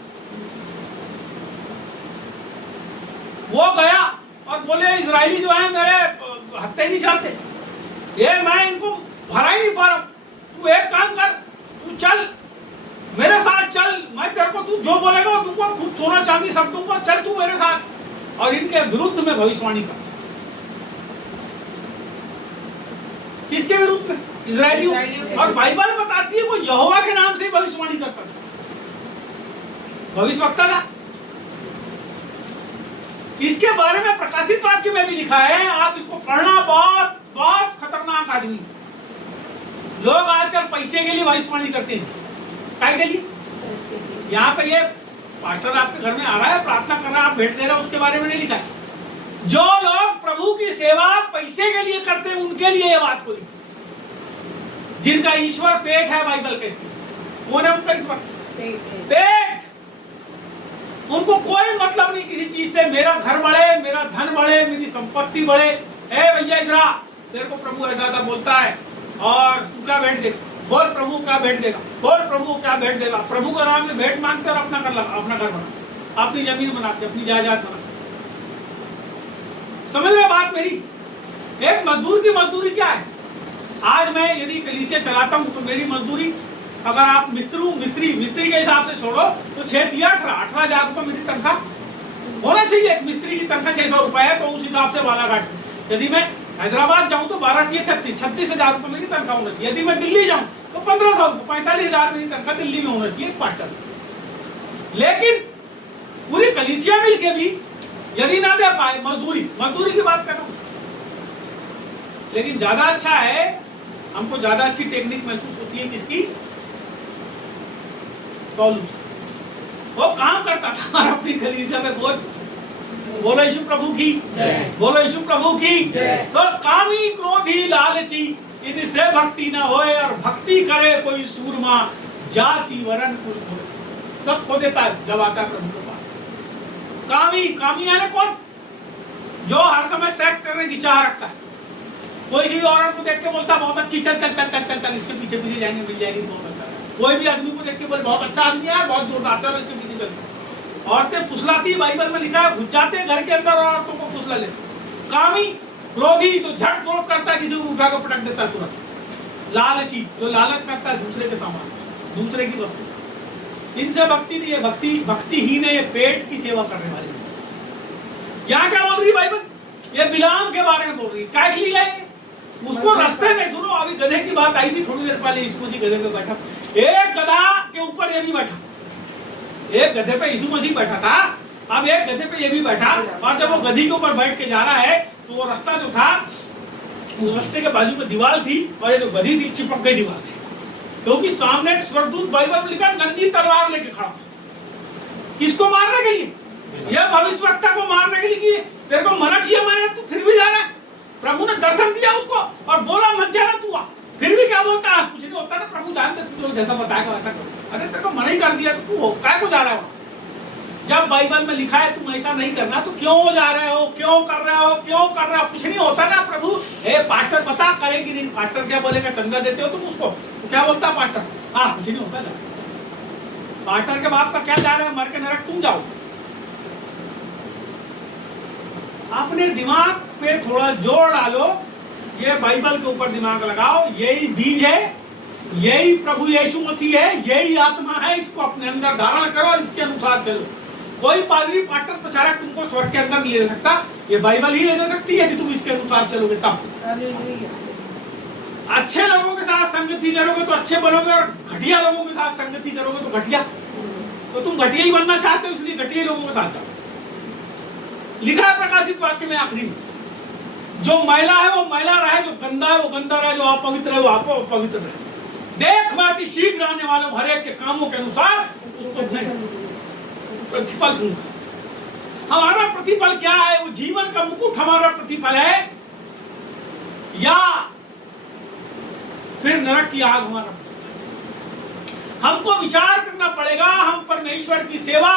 वो गया और बोले इजरायली जो है मेरे हत्या नहीं चाहते, ये मैं इनको भरा ही नहीं पा रहा हूं, तू एक काम कर, तू चल मैं तेरे को, तू जो बोलेगा वो तुमको खूब सोना चांदी सब दूंगा, चल तू मेरे साथ। और इनके विरुद्ध में भविष्यवाणी कर। किसके विरुद्ध में? इजरायलियों। और बाइबल बताती है वो यहोवा के नाम से भविष्यवाणी करता था, भविष्यवक्ता था। इसके बारे में प्रकाशित वाक्य में भी लिखा है, आप इसको पढ़ना, बहुत बहुत खतरनाक आदमी। लोग आजकल पैसे के लिए भविष्यवाणी करते हैं। काय के लिए? यहाँ पे ये पास्टर आपके घर में आ रहा है, प्रार्थना कर रहा है, आप भेंट दे रहे हो, उसके बारे में नहीं लिखा है। जो लोग प्रभु की सेवा पैसे के लिए करते हैं उनके लिए ये बात को लिखी। जिनका ईश्वर पेट है, बाइबल कहती है। कौन है उनका ईश्वर? पेट। उनको कोई मतलब नहीं किसी चीज से, मेरा घर बढ़े, मेरा धन बढ़े, मेरी संपत्ति बढ़े। ए भैया इधर आ, तेरे को प्रभु ऐसा बोलता है और तू क्या भेंट देगा? बोल प्रभु क्या भेंट देगा, बोल प्रभु क्या भेंट देगा। प्रभु का नाम में भेंट मांगते और अपना घर बना, अपनी जमीन बनाते, अपनी जायदाद बना। समझ रहे बात मेरी? एक मजदूर की मजदूरी क्या है? आज मैं यदि कलीसिया चलाता हूं तो मेरी मजदूरी, अगर आप मिस्त्री के हिसाब से छोड़ो तो 18,000 रुपए मेरी तनख्वाह होना चाहिए। एक मिस्त्री की तनख्वाह 600 रुपए है, तो उस हिसाब से बालाघाट। यदि मैं हैदराबाद जाऊं तो 36,000 रुपए मेरी तनख्वाह होना चाहिए। यदि मैं दिल्ली जाऊं तो 1500 रुपए, 45,000 मेरी तनख्वाह दिल्ली में होना चाहिए पास्टर। लेकिन पूरी कलीसिया मिलके भी यदि ना दे पाए, मजदूरी की बात कर रहा हूं। लेकिन ज्यादा अच्छा है, हमको ज्यादा अच्छी टेक्निक महसूस होती है किसकी? पौलुस। वो काम करता था अपनी कलीसिया में। बोलो यीशु प्रभु की जय, बोलो यीशु प्रभु की जय। तो कामी, क्रोधी, लालची, इनसे भक्ति न होए, और भक्ति करे कोई सूरमा, जाति वरण कुल होए। सब खो देता है जब आता है प्रभु के पास। कामी यानी कौन? जो हर समय सेक्स करने की चाह रखता है। कोई भी औरत को देख के बोलता बहुत अच्छी, चल चल चल चल चल, इसके पीछे पीछे जाएंगे, मिल जाएगी, बहुत अच्छा है। कोई भी आदमी को देख के बोले बहुत अच्छा आदमी है, बहुत जोरदार, चलो इसके पीछे चलते। औरतें फुसलाती, बाइबल में लिखा है, घुस जाते घर के अंदर और औरतों को फुसला लेते। कामी, क्रोधी, तो झट क्रोध करता है, किसी को उठा कर पटक देता है तुरंत। लालची, जो लालच करता है दूसरे के सामान, दूसरे की वस्तु। इनसे भक्ति नहीं है, भक्तिहीन है, ये पेट की सेवा करने वाले। यहाँ क्या बोल रही है बाइबल? ये बिलाम के बारे में बोल रही है। क्या के लिए गए उसको? रास्ते में सुनो, अभी गधे की बात आई थी थोड़ी देर पहले। यीशु मसीह गधे पे बैठा, एक गधा के ऊपर ये भी बैठा। एक गधे पे यीशु मसीह बैठा था, अब एक गधे पे ये भी बैठा। और जब वो गधी के ऊपर बैठ के जा रहा है तो वो रास्ता जो था, वो रास्ते के बाजू में दीवार थी, और ये जो गधी थी चिपक गई दीवार से, क्योंकि सामने एक स्वर्गदूत, बाइबल में लिखा, नंगी तलवार लेके खड़ा। किसको मारने के लिए? यह भविष्यवक्ता को मारने के लिए। तेरे को मना किया मैंने, तू फिर भी जा रहा है। प्रभु ने दर्शन दिया उसको और बोला मत जाना तू, फिर भी क्या बोलता है? कुछ नहीं होता ना, प्रभु जानते तू जो जैसा बताएगा वैसा करो। अरे तेरे को मना ही कर दिया, तू काय को जा रहा है? जब बाइबल में लिखा है तुम ऐसा नहीं करना, तो क्यों जा रहे हो, क्यों कर रहे हो, क्यों कर रहे हो? कुछ नहीं होता ना। प्रभु पास्टर पता करेगी नहीं, पास्टर क्या बोलेगा? चंदा देते हो तुम उसको, तो क्या बोलता पास्टर? हाँ कुछ नहीं होता। जा पास्टर के बाप का क्या जा रहा है? मर के नरक तुम जाओ। अपने दिमाग पे थोड़ा जोर डालो, ये बाइबल के ऊपर दिमाग लगाओ। यही बीज है, यही प्रभु यीशु मसीह है, यही आत्मा है। इसको अपने अंदर धारण करो और इसके अनुसार चलो। कोई पादरी, पास्टर, प्रचारक तुमको स्वर्ग के अंदर नहीं ले सकता, ये बाइबल ही ले जा सकती है। यदि तुम इसके अनुसार चलोगे तब। अच्छे लोगों के साथ संगति करोगे तो अच्छे बनोगे, और घटिया लोगों के साथ संगति करोगे तो घटिया। तो तुम घटिया ही बनना चाहते हो, इसलिए घटिया लोगों के साथ जाओ। लिखा है प्रकाशित वाक्य में आखिरी में, जो मैला है वो मैला रहे, जो गंदा है वो गंदा रहे, जो अपवित्र है वो अपवित्र रहे। देख मैं अति शीघ्र आने वाला हूं, हर एक के कामों के अनुसार उसको प्रतिफल दूंगा। हमारा प्रतिफल क्या है? वो जीवन का मुकुट हमारा प्रतिफल है, या फिर नरक की आग हमारा प्रतिफल? हमको विचार करना पड़ेगा। हम परमेश्वर की सेवा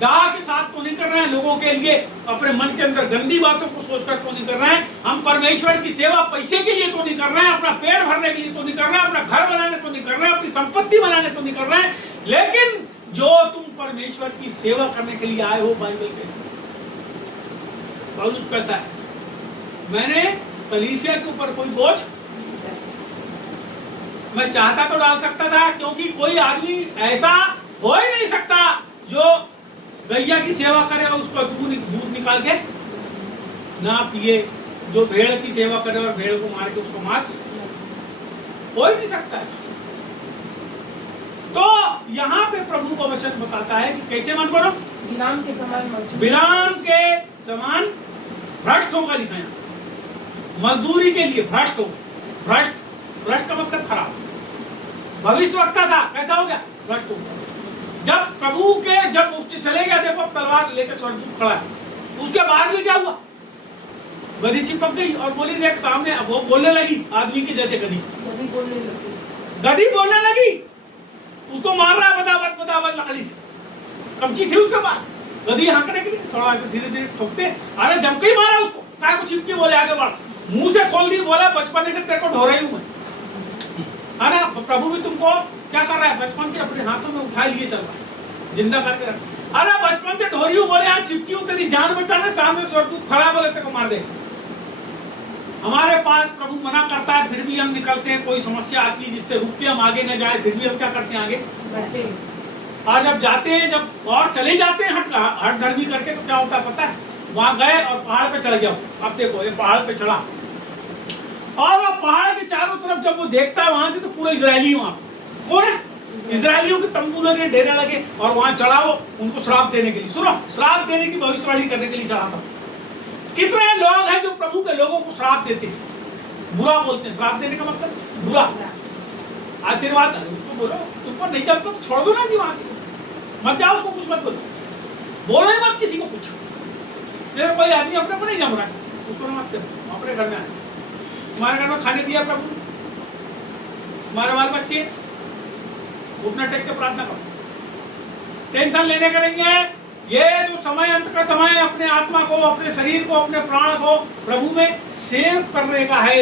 दाह के साथ तो नहीं कर रहे हैं, लोगों के लिए अपने मन के अंदर गंदी बातों को सोचकर तो नहीं कर रहे हैं। हम परमेश्वर की सेवा पैसे के लिए तो नहीं कर रहे हैं, अपना पेट भरने के लिए तो नहीं कर रहे हैं, अपना घर बनाने तो नहीं कर रहे हैं, अपनी संपत्ति बनाने तो नहीं कर रहे हैं। लेकिन जो तुम परमेश्वर की सेवा करने के लिए आए हो, बाइबल के पौलुस कहता है, मैंने कलीसिया के ऊपर कोई बोझ मैं चाहता तो डाल सकता था, क्योंकि कोई आदमी ऐसा हो ही नहीं सकता जो गैया की सेवा करेगा उसको दूध निकाल के ना पिए, जो भेड़ की सेवा करे और भेड़ को मार के उसको मांस, हो ही नहीं सकता ऐसा। तो यहाँ पे प्रभु का वचन बताता है कि कैसे मत बनो, बिलाम के समान मजदूर, बिलाम के समान भ्रष्ट होगा लिखा है। मजदूरी के लिए भ्रष्ट हो, भ्रष्ट, भ्रष्ट का मतलब खराब। भविष्यवक्ता था, कैसा हो गया, भ्रष्ट हो गया। जब प्रभु के जब उससे चले गया, देखो अब तलवार लेकर स्वर्गदूत खड़ा है, उसके बाद भी क्या हुआ, गधी चिपक गई और बोली देख सामने, अब वो बोलने लगी आदमी के जैसे गधी, गधी बोलने लगी, गधी बोलने लगी, उसको मार रहा है बदाबद बदाबद लकड़ी से, कमची थी उसके पास, गधी हाँकने के लिए थोड़ा धीरे धीरे ठोकते, अरे जम के ही मारा उसको, काय को चिपके बोले आगे बढ़, मुंह से खोल दी, बोला बचपन से तेरे को ढो रही हूं मैं, है ना। प्रभु भी तुमको क्या कर रहा है, बचपन से अपने हाथों में उठा लिए चल रहा है, जिंदा करके रख, अरे बचपन से ढो रही हूं, बोले आज चिपकी हूं, तेरी जान बचाने, सामने स्वर्गदूत खड़ा, बोले तेरे को मार दे। हमारे पास प्रभु मना करता है, फिर भी हम निकलते हैं, कोई समस्या आती है जिससे रुक के हम आगे न जाए, फिर भी हम क्या करते हैं, आगे बढ़ते, और जब जाते हैं, जब और चले जाते हैं हट धर्मी करके, तो क्या होता है पता है, वहां गए और पहाड़ पे चढ़ गया। अब देखो ये पहाड़ पे चढ़ा और वो पहाड़ के चारों तरफ जब वो देखता है वहां से, तो पूरे इजरायली वहां कौन है, इजरायलियों के तंबू लगे, डेरे लगे, और वहां चढ़ा वो उनको श्राप देने के लिए, सुनो, श्राप देने की भविष्यवाणी करने के लिए चढ़ा था। कितने लोग हैं जो प्रभु के लोगों को श्राप देते हैं, बुरा बोलते हैं, श्राप देने का मतलब बुरा, आशीर्वाद, अरे उसको बोलो तुमको नहीं जमता तो छोड़ दो ना जी, वहां से मत जाओ, उसको कुछ मत बोलो, बोलो ही मत किसी को कुछ। जैसे कोई आदमी अपने को नहीं जम रहा है, उसको नमस्ते अपने घर में आए, तुम्हारे घर में खाने दिया प्रभु, तुम्हारे बाल बच्चे, घुटना टेक के प्रार्थना करो, टेंशन लेने करेंगे। ये जो समय, अंत का समय, अपने आत्मा को, अपने शरीर को, अपने प्राण को प्रभु में सेव करने का है।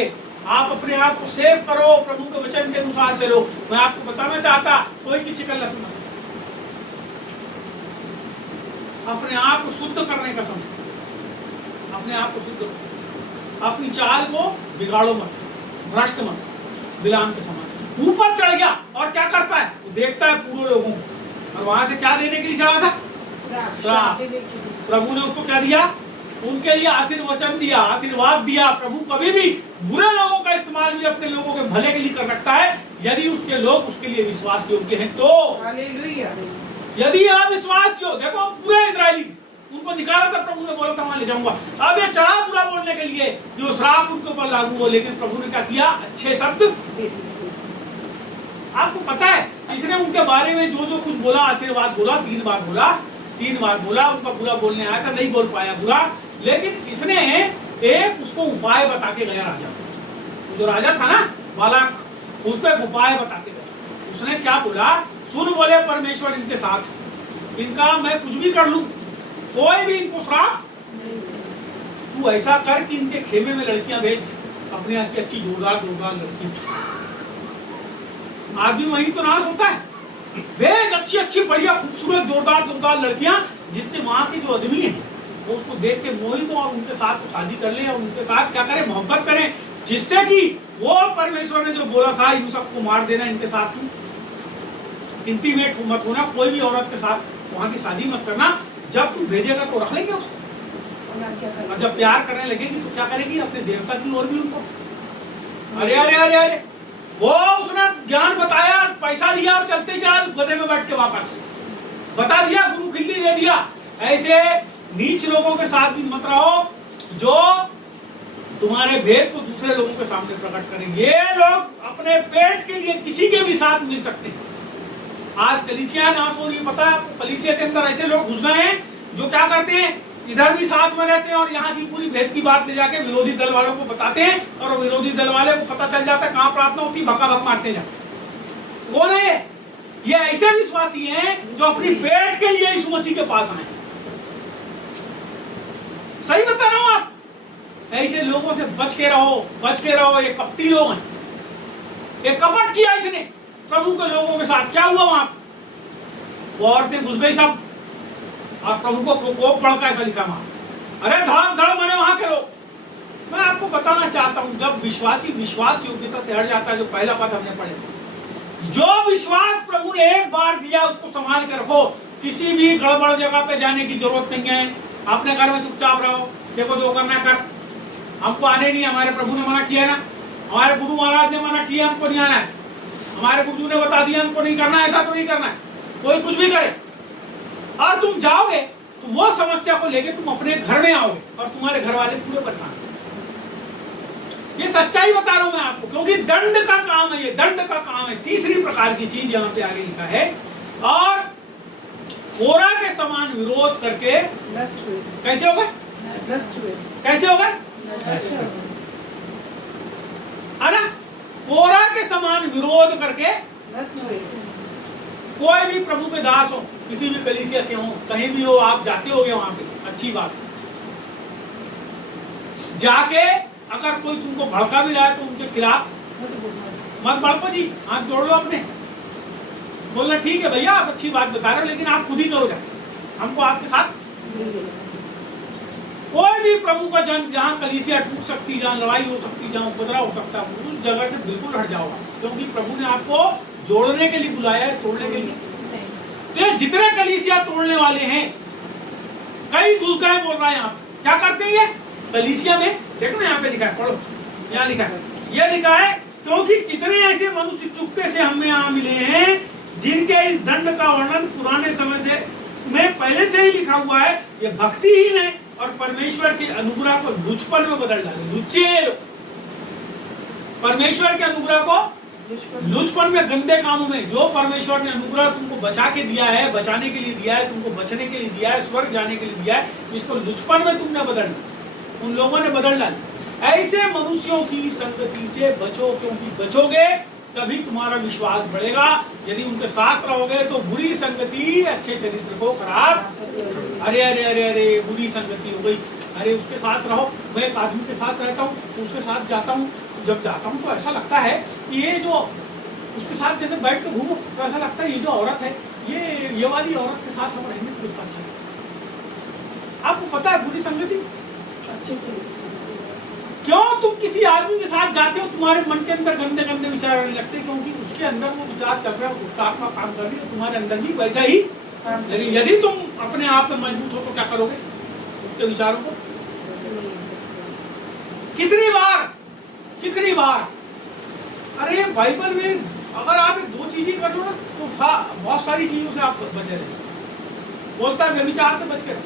आप अपने आप को सेव करो, प्रभु के वचन के अनुसार से लो। मैं आपको बताना चाहता, कोई की चिकन लहसुन, अपने आप को शुद्ध करने का समय, अपने आप को शुद्ध, अपनी चाल को बिगाड़ो मत, भ्रष्ट मत, बिलाम के समान। ऊपर चढ़ गया और क्या करता है, वो देखता है पूरे लोगों को, और वहां से क्या देने के लिए चढ़ा था, श्राप। प्रभु ने उसको क्या दिया, उनके लिए आशीर्वचन दिया, आशीर्वाद दिया। प्रभु कभी भी बुरे लोगों का इस्तेमाल भी अपने लोगों के भले के लिए कर रखता है, यदि उसके लोग उसके लिए विश्वास योग्य हैं तो। हालेलुया। यदि अविश्वास योग्य, देखो पूरे इजरायली थे, उनको निकाला था, प्रभु ने बोला था वहां ले जाऊंगा, अब ये चढ़ा बुरा बोलने के लिए, जो श्राप उनके ऊपर लागू हो, लेकिन प्रभु ने क्या किया, अच्छे शब्द। आपको पता है इसने उनके बारे में जो जो कुछ बोला, आशीर्वाद बोला, 3 बार बोला, उनका बुरा बोलने आया था, नहीं बोल पाया बुरा, लेकिन इसने एक उसको उपाय बता के गया राजा, जो राजा था ना बालाक, उसको एक उपाय बता के गया। उसने क्या बोला, सुन बोले परमेश्वर इनके साथ, इनका मैं कुछ भी कर लूं, कोई भी इनको श्राप, तू ऐसा कर कि इनके खेमे में लड़कियां भेज, अपने यहाँ की अच्छी जोरदार लड़की, आदमी वहीं तो नाश होता है, भेज अच्छी बढ़िया खूबसूरत जोरदार लड़कियां, जिससे वहां के जो आदमी है वो उसको देख के मोहित हो और उनके साथ शादी कर ले, और उनके साथ क्या करें, मोहब्बत करें, जिससे कि वो परमेश्वर ने जो बोला था इन सबको मार देना, इनके साथ तू इंटीमेट मत होना, कोई भी औरत के साथ वहां की शादी मत करना, जब तू भेजेगा तो रख लेंगे उसको, और जब प्यार करने लगेगी तो क्या करेगी, अपने देवता की ओर भी उनको, अरे अरे अरे अरे, वो उसने ज्ञान बताया, पैसा लिया और चलते चला गधे में बैठ के वापस बता दिया, गुरु खिल्ली दे दिया। ऐसे नीच लोगों के साथ भी मत रहो, जो तुम्हारे भेद को दूसरे लोगों के सामने प्रकट करें। ये लोग अपने पेट के लिए किसी के भी साथ मिल सकते हैं। आज कलीसिया नाश हो रही है, पता है आपको, कलीसिया के अंदर ऐसे लोग घुस गए हैं जो क्या करते हैं, इधर भी साथ में रहते हैं और यहाँ की पूरी भेद की बात ले जाके विरोधी दल वालों को बताते हैं, और विरोधी दल वाले को पता चल जाता है कहाँ प्रार्थना होती है, भका भक मारते जाते। वो नहीं, ये ऐसे विश्वासी हैं जो अपनी पेट के लिए यीशु मसीह के पास आए। सही बता रहा हूं आप, ऐसे लोगों से बच के रहो, ये कपटी लोग हैं, ये कपट किया इसने प्रभु के लोगों के साथ। क्या हुआ वहां, वो औरतें घुस गई सब, और प्रभु को कोप पड़का, ऐसा लिखा वहां, अरे धड़ मरे वहां के लोग। मैं आपको बताना चाहता हूं, जब विश्वासी विश्वास योग्यता से हट जाता है, जो पहला पद हमने पढ़े थे, जो विश्वास प्रभु ने एक बार दिया उसको संभाल के रखो। किसी भी गड़बड़ जगह पे जाने की जरूरत नहीं है। अपने घर में चुपचाप रहो, देखो जो करना कर। हमको आने नहीं, हमारे प्रभु ने मना किया ना, हमारे गुरु महाराज ने मना किया, हमको नहीं आना है। हमारे गुरु ने बता दिया हमको नहीं करना, ऐसा तो नहीं करना है। कोई कुछ भी करे और तुम जाओगे तो वो समस्या को लेके तुम अपने घर में आओगे और तुम्हारे घर वाले पूरे परेशान। ये सच्चाई बता रहा हूं मैं आपको, क्योंकि दंड का काम है, ये दंड का काम है। तीसरी प्रकार की चीज यहाँ पे आगे लिखा है, और कोरा के समान विरोध करके नष्ट हुए, कैसे होगा, नष्ट हुए, कैसे होगा, है ना? कोरा के समान विरोध करके नष्ट हुए। कोई भी प्रभु के दास हो, किसी भी कलीसिया के हो, कहीं भी हो, आप जाते होगे वहां पे, अच्छी बात। जाके अगर कोई तुमको भड़का भी रहा है तो उनके खिलाफ मत भड़को जी, हाथ जोड़ लो अपने, बोलना ठीक है भैया आप अच्छी बात बता रहे हो, लेकिन आप खुद ही करो जाके, हमको आपके साथ। कोई भी प्रभु का जन जहाँ कलीसिया टूट सकती, जहाँ लड़ाई हो सकती, जहाँ उपद्रव हो सकता है, उस जगह से बिल्कुल हट जाओ, क्योंकि प्रभु ने आपको जोड़ने के लिए बुलाया है, तोड़ने के लिए। तो ये जितने कलीसिया तोड़ने वाले हैं, कई घुस गए बोल रहा है। यहाँ क्या करते हैं कलीसिया में, देखो ना यहाँ पे लिखा है, पढ़ो, यहाँ लिखा है, ये लिखा है, क्योंकि कितने ऐसे मनुष्य चुपके से हमें यहाँ मिले हैं जिनके इस दंड का वर्णन पुराने समय से में पहले से ही लिखा हुआ है। ये भक्तिहीन है और परमेश्वर के अनुग्रह को लुचपन में बदल डाले, लुच्चे लोग। परमेश्वर के अनुग्रह को लुचपन में, गंदे कामों में। जो परमेश्वर ने अनुग्रह तुमको बचा के दिया है, बचाने के लिए दिया है, तुमको बचने के लिए दिया है, स्वर्ग जाने के लिए दिया है, इसको लुचपन में तुमने बदल डाला, उन लोगों ने बदल डाला। ऐसे मनुष्यों की संगति से बचो, क्योंकि बचोगे तभी तुम्हारा विश्वास बढ़ेगा। यदि उनके साथ रहोगे तो बुरी संगति अच्छे चरित्र को खराब। अरे अरे अरे अरे बुरी संगति हो गई, अरे उसके साथ रहो। मैं एक आदमी के साथ रहता हूँ, उसके साथ जाता हूँ, जब जाता हूँ तो ऐसा लगता है कि ये जो उसके साथ जैसे बैठ के घूमो तो ऐसा लगता है ये जो औरत है, ये वाली औरत के साथ हम रहेंगे तो कितना अच्छा है। आपको पता है बुरी संगति अच्छे से क्यों? तुम किसी आदमी के साथ जाते हो, तुम्हारे मन के अंदर गंदे गंदे विचार आने लगते, क्योंकि उसके अंदर वो विचार चल रहा है, उसका आत्मा काम कर रही है, तुम्हारे अंदर भी वैसा ही। लेकिन यदि तुम अपने आप में मजबूत हो तो क्या करोगे? उसके विचारों को कितनी बार अरे बाइबल में अगर आप दो चीजें कर लो ना तो बहुत सारी चीजों से आप बचे रहे। बोलता है व्यभिचार से बच के रहो,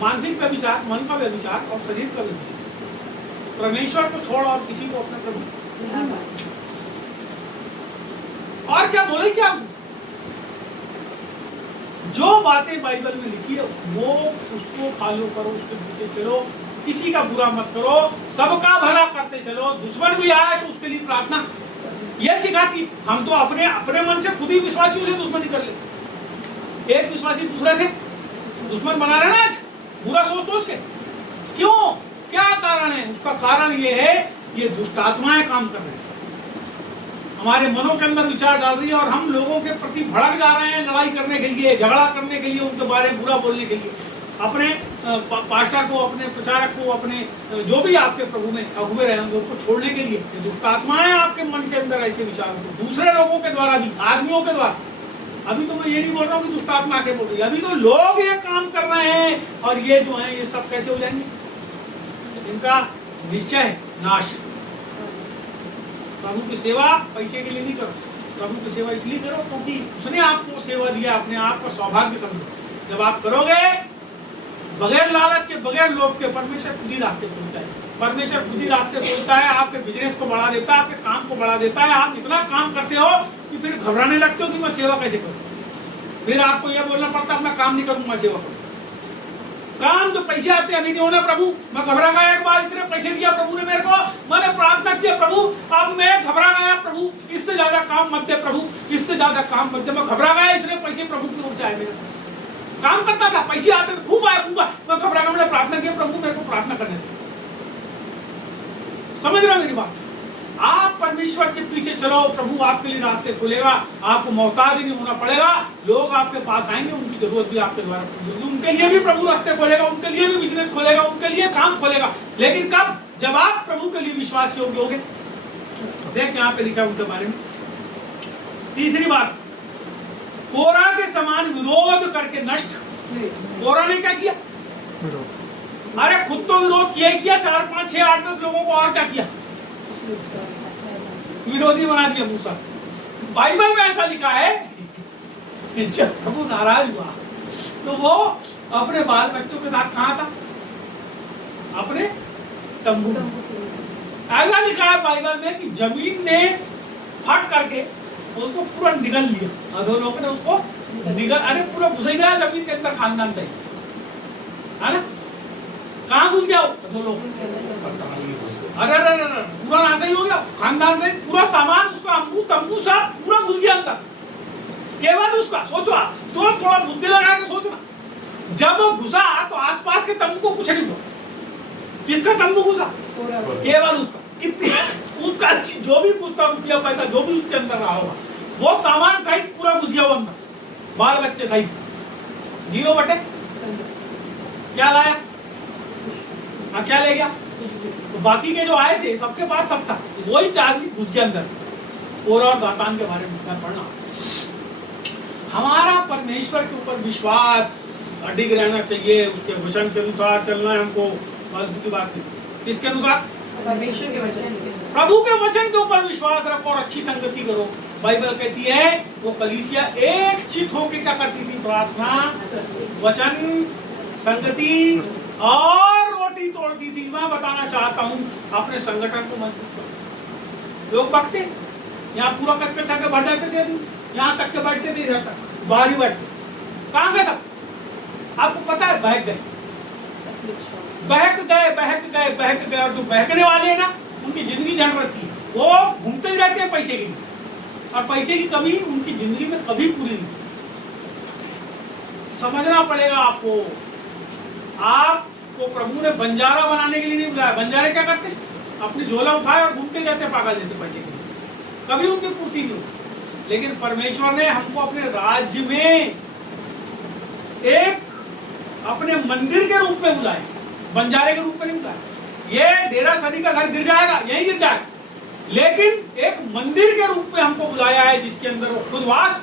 मानसिक व्यभिचार, मन का व्यभिचार और शरीर का व्यभिचार। परमेश्वर को छोड़ और किसी को अपना प्रभु। और क्या बोले, क्या जो बातें बाइबल में लिखी है वो उसको फॉलो करो, उसके पीछे चलो, किसी का बुरा मत करो, सबका भला करते चलो। दुश्मन भी आए तो उसके लिए प्रार्थना, यह सिखाती। हम तो अपने मन से खुद ही विश्वासियों से दुश्मनी कर ले। एक विश्वासी दूसरे से दुश्मन बना रहे ना आज, बुरा सोच के। क्यों? क्या कारण है? उसका कारण ये है, ये दुष्ट आत्माएं काम कर रहे हैं, हमारे मनों के अंदर विचार डाल रही है और हम लोगों के प्रति भड़क जा रहे हैं, लड़ाई करने के लिए, झगड़ा करने के लिए, उनके बारे में बुरा बोलने के लिए। अपने पास्टर को, अपने प्रचारक को, अपने जो भी आपके प्रभु में अगुवे रहे होंगे उनको छोड़ने के लिए। ये दुष्ट आत्माएं आपके मन के अंदर ऐसे विचारों को, दूसरे लोगों के द्वारा भी, आदमियों के द्वारा। अभी तो मैं ये नहीं बोल रहा हूँ कि दुष्ट आत्मा आके बोल रही है, अभी तो लोग ये काम कर रहे हैं। और ये जो है ये सब कैसे हो जाएंगे? इनका निश्चय है नाश। प्रभु की सेवा पैसे के लिए नहीं करो, प्रभु की सेवा इसलिए करो क्योंकि उसने आपको सेवा दिया, अपने आप का सौभाग्य समझो। जब आप करोगे बगैर लालच के, बगैर लोभ के, परमेश्वर खुद ही रास्ते खोलता है। परमेश्वर खुद ही रास्ते खोलता है, आपके बिजनेस को बढ़ा देता है, आपके काम को बढ़ा देता है। आप इतना काम करते हो कि फिर घबराने लगते हो कि मैं सेवा कैसे करूं। फिर आपको यह बोलना पड़ता है मैं काम नहीं करूंगा, सेवा करूं। काम जो पैसे आते अभी नहीं होना प्रभु, मैं घबरा गया, एक बार इतने पैसे दिया प्रभु ने मेरे को, मैंने प्रार्थना किया प्रभु, अब मैं घबरा गया प्रभु, इससे ज्यादा काम मत दे प्रभु, इससे ज्यादा काम मत दे, मैं घबरा गया, इतने पैसे प्रभु की ओर से आए मेरे पास। काम करता था, पैसे आते थे, खूब आए, मैं घबरा गया, मैंने प्रार्थना किया प्रभु मेरे को प्रार्थना करने दे। समझ रहे हो मेरी बात? आप परमेश्वर के पीछे चलो, प्रभु आपके लिए रास्ते खोलेगा, आपको मोहताज नहीं होना पड़ेगा। लोग आपके पास आएंगे, उनकी जरूरत भी आपके द्वारा पूरी होगी, उनके लिए भी प्रभु रास्ते खोलेगा, उनके लिए भी बिजनेस खोलेगा, उनके लिए काम खोलेगा। लेकिन कब? जब आप प्रभु के लिए विश्वास योग्य होगे। देख यहाँ पे लिखा है उनके बारे में। तीसरी बात, कोरा के समान विरोध करके नष्ट। कोरा ने क्या किया? अरे खुद तो विरोध किया ही किया, 4 5 6 8 10 लोगों को और क्या किया? विरोधी बना दिया मूसा। बाइबल में ऐसा लिखा है जब प्रभु नाराज हुआ तो वो अपने बाल बच्चों के साथ कहाँ था? अपने तंबू। ऐसा लिखा है बाइबल में कि जमीन ने फट करके उसको पूरा निगल लिया, अधो लोगों ने उसको निगल, अरे पूरा घुस ही गया जमीन के अंदर, खानदान से, है ना? कहाँ घुस गया अधो लोग? अरे अरे अरे पूरा नाश ही हो गया, खानदान से पूरा सामान, उसका अम्बू तंबू सब पूरा घुस गया अंदर। केवल उसका सोचो आप, तो थोड़ा बुद्धि लगा के सोचना, जब वो घुसा तो आसपास के तंबू को कुछ नहीं हुआ। किसका तंबू घुसा? केवल उसका। कितनी उसका जो भी कुछ था, रुपया पैसा जो भी उसके अंदर रहा होगा, वो सामान सहित पूरा घुस गया वो अंदर, बाल बच्चे सहित। 0 बटे क्या लाया? हाँ क्या ले गया? तो बाकी के जो आए थे सबके पास सब था, वही 4 भी घुस गया अंदर। और दातान के बारे में मैं पढ़ना, हमारा परमेश्वर के ऊपर विश्वास अडिग रहना चाहिए, उसके वचन के अनुसार चलना है हमको। फालतू की बात नहीं। किसके अनुसार? परमेश्वर के वचन। प्रभु के वचन के ऊपर विश्वास रखो और अच्छी संगति करो। बाइबल कहती है वो कलीसिया एक चित होकर क्या करती थी? प्रार्थना, वचन, संगति और रोटी तोड़ती थी। मैं बताना चाहता हूँ अपने संगठन को मजबूत करो। लोग बकते यहाँ पूरा कच के भर जाते थे, यहाँ तक के बैठते थे, इधर तक बाहर ही बैठते। कहाँ गए सब? आपको पता है? बहक गए, बहक गए, बहक गए, बहक गए। और जो बहकने वाले हैं ना, उनकी जिंदगी जड़ रहती है, वो घूमते ही रहते हैं पैसे के लिए, और पैसे की कमी उनकी जिंदगी में कभी पूरी नहीं। समझना पड़ेगा आपको। आपको प्रभु ने बंजारा बनाने के लिए नहीं बुलाया। बंजारे क्या करते? अपनी झोला उठाए और घूमते रहते पागल जैसे पैसे के लिए, कभी उनकी पूर्ति नहीं होती। लेकिन परमेश्वर ने हमको अपने राज्य में एक अपने मंदिर के रूप में बुलाया, बंजारे के रूप में नहीं बुलाया। ये डेरा सदी का घर गिर जाएगा, यही गिर जाएगा, लेकिन एक मंदिर के रूप में हमको बुलाया है जिसके अंदर वो खुद वास।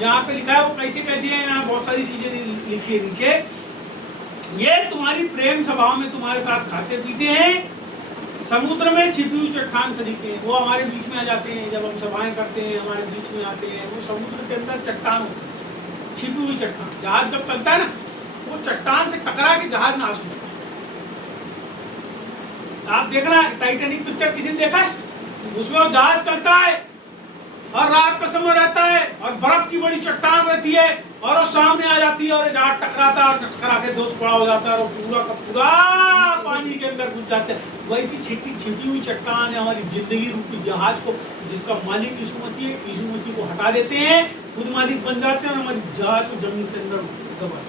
यहाँ पे लिखा है वो कैसे कैसे है, यहाँ बहुत सारी चीजें लिखी है नीचे। ये तुम्हारी प्रेम सभाओं में तुम्हारे साथ खाते पीते हैं, समुद्र में छिपी हुई चट्टान तरीके हैं। वो हमारे बीच में आ जाते हैं, जब हम सभाएं करते हैं हमारे बीच में आते हैं। वो समुद्र के अंदर चट्टान होती है, छिपी हुई चट्टान। जहाज जब चलता है ना, वो चट्टान से टकरा के जहाज नाश हो जाता है। आप देखना टाइटैनिक पिक्चर किसी ने देखा है? उसमें वो जहाज चलता है और रात का समय रहता है और बर्फ की बड़ी चट्टान रहती है और वो सामने आ जाती है और जहाज टकराता है और टकरा के 2 टुकड़ा हो जाता है और पूरा का पूरा पानी के अंदर घुस जाते हैं। वैसी छिपी हुई चट्टान है हमारी जिंदगी रूपी जहाज को, जिसका मालिक यीशु मसीह है। यीशु मसीह को हटा देते हैं, खुद मालिक बन जाते हैं और हमारी जहाज को जमीन के अंदर दबा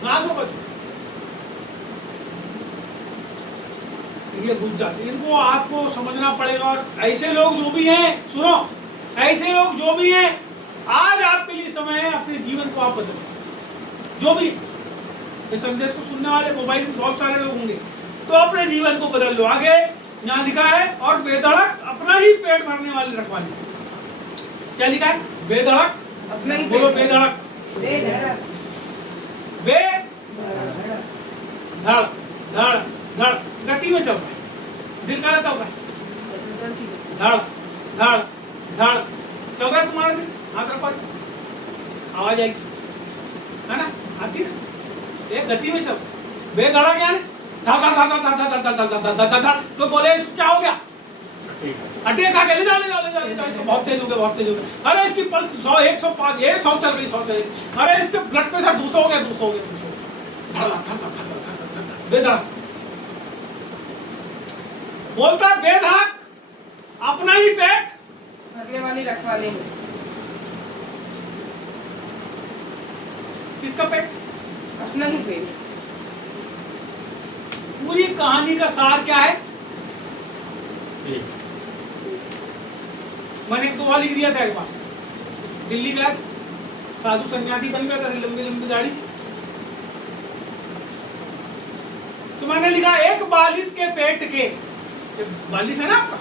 नाश होगा, ये घुस जाते। इनको आपको समझना पड़ेगा। और ऐसे लोग जो भी हैं, सुनो, ऐसे लोग जो भी हैं, आज आपके लिए समय है अपने जीवन को आप बदलो। जो भी इस संदेश को सुनने वाले मोबाइल में बहुत सारे लोग होंगे, तो अपने जीवन को बदल लो। आगे यहाँ लिखा है और बेधड़क अपना ही पेट भरने वाले रखवाले। क्या लिखा है? बेधड़क अपना ही बोलो, बेधड़क, धड़ धड़ धड़ गति में चल रहा है, दिल का चल रहा है, धड़ धड़ धड़ चल रहा है तुम्हारा दिल। हाथ रखो, आवाज आएगी, है ना? आती ना? ये गति में चल, बेधड़ा क्या है? धड़ धड़ धड़ धड़ धड़ धड़ धड़ धड़ धड़ धड़। तो बोले इसको क्या हो गया? अटैक आ गया, ले जाओ ले जाओ ले जाओ ले जाओ, इसको बहुत तेज हो गया, बहुत तेज हो गया। अरे इसकी पल्स 100 105 100 चल गई, 100 चल गई। अरे इसके ब्लड प्रेशर 200 हो गया, 200 हो गया, 200। धड़ धड़ धड़ धड़ धड़ बेधड़ा बोलता बेधड़क अपना ही पेट भरने वाली रखवाले हैं। किसका पेट? अपना ही पेट। पूरी कहानी का सार क्या है? मैंने एक 2 वाली दिया था एक बार। दिल्ली गया, साधु सन्यासी बन गया था, लंबी लंबी दाढ़ी। तो मैंने लिखा एक बालिश के पेट के ये 42 है ना आपका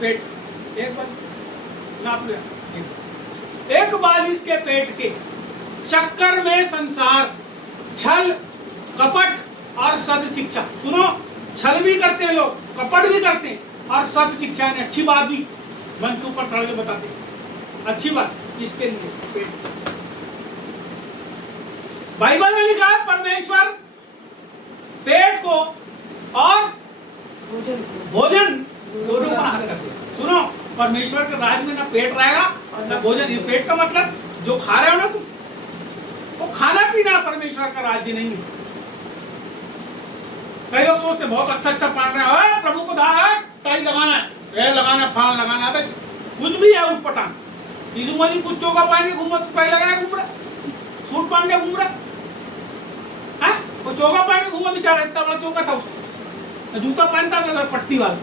पेट, एक 42 नाप लिया, एक 42 के पेट के चक्कर में संसार छल कपट और सद शिक्षा, सुनो, छल भी करते हैं लोग, कपट भी करते हैं और सद शिक्षा ने अच्छी बात भी मन के ऊपर चढ़ के बताते हैं, अच्छी बात इसके लिए पेट। बाइबल में लिखा है परमेश्वर पेट को और भोजन दोनों को नाश करते हैं। सुनो, परमेश्वर के राज में ना पेट रहेगा ना भोजन। ये पेट का मतलब जो खा रहे हो ना तुम, वो खाना पीना परमेश्वर का राज्य नहीं है। कई लोग सोचते बहुत अच्छा अच्छा पहन रहे हैं, प्रभु को टाई लगाना है, ये लगाना, फान लगाना है, कुछ भी है उठपटांग। यीशु मसीह कुछ चौका पहन के घूम, टाई लगाए घूम रहा, सूट पहन के घूम रहा है, वो चौका पहन के घूमा बेचारा, इतना बड़ा चौका था उसका, जूता पहनता था पट्टी वाला,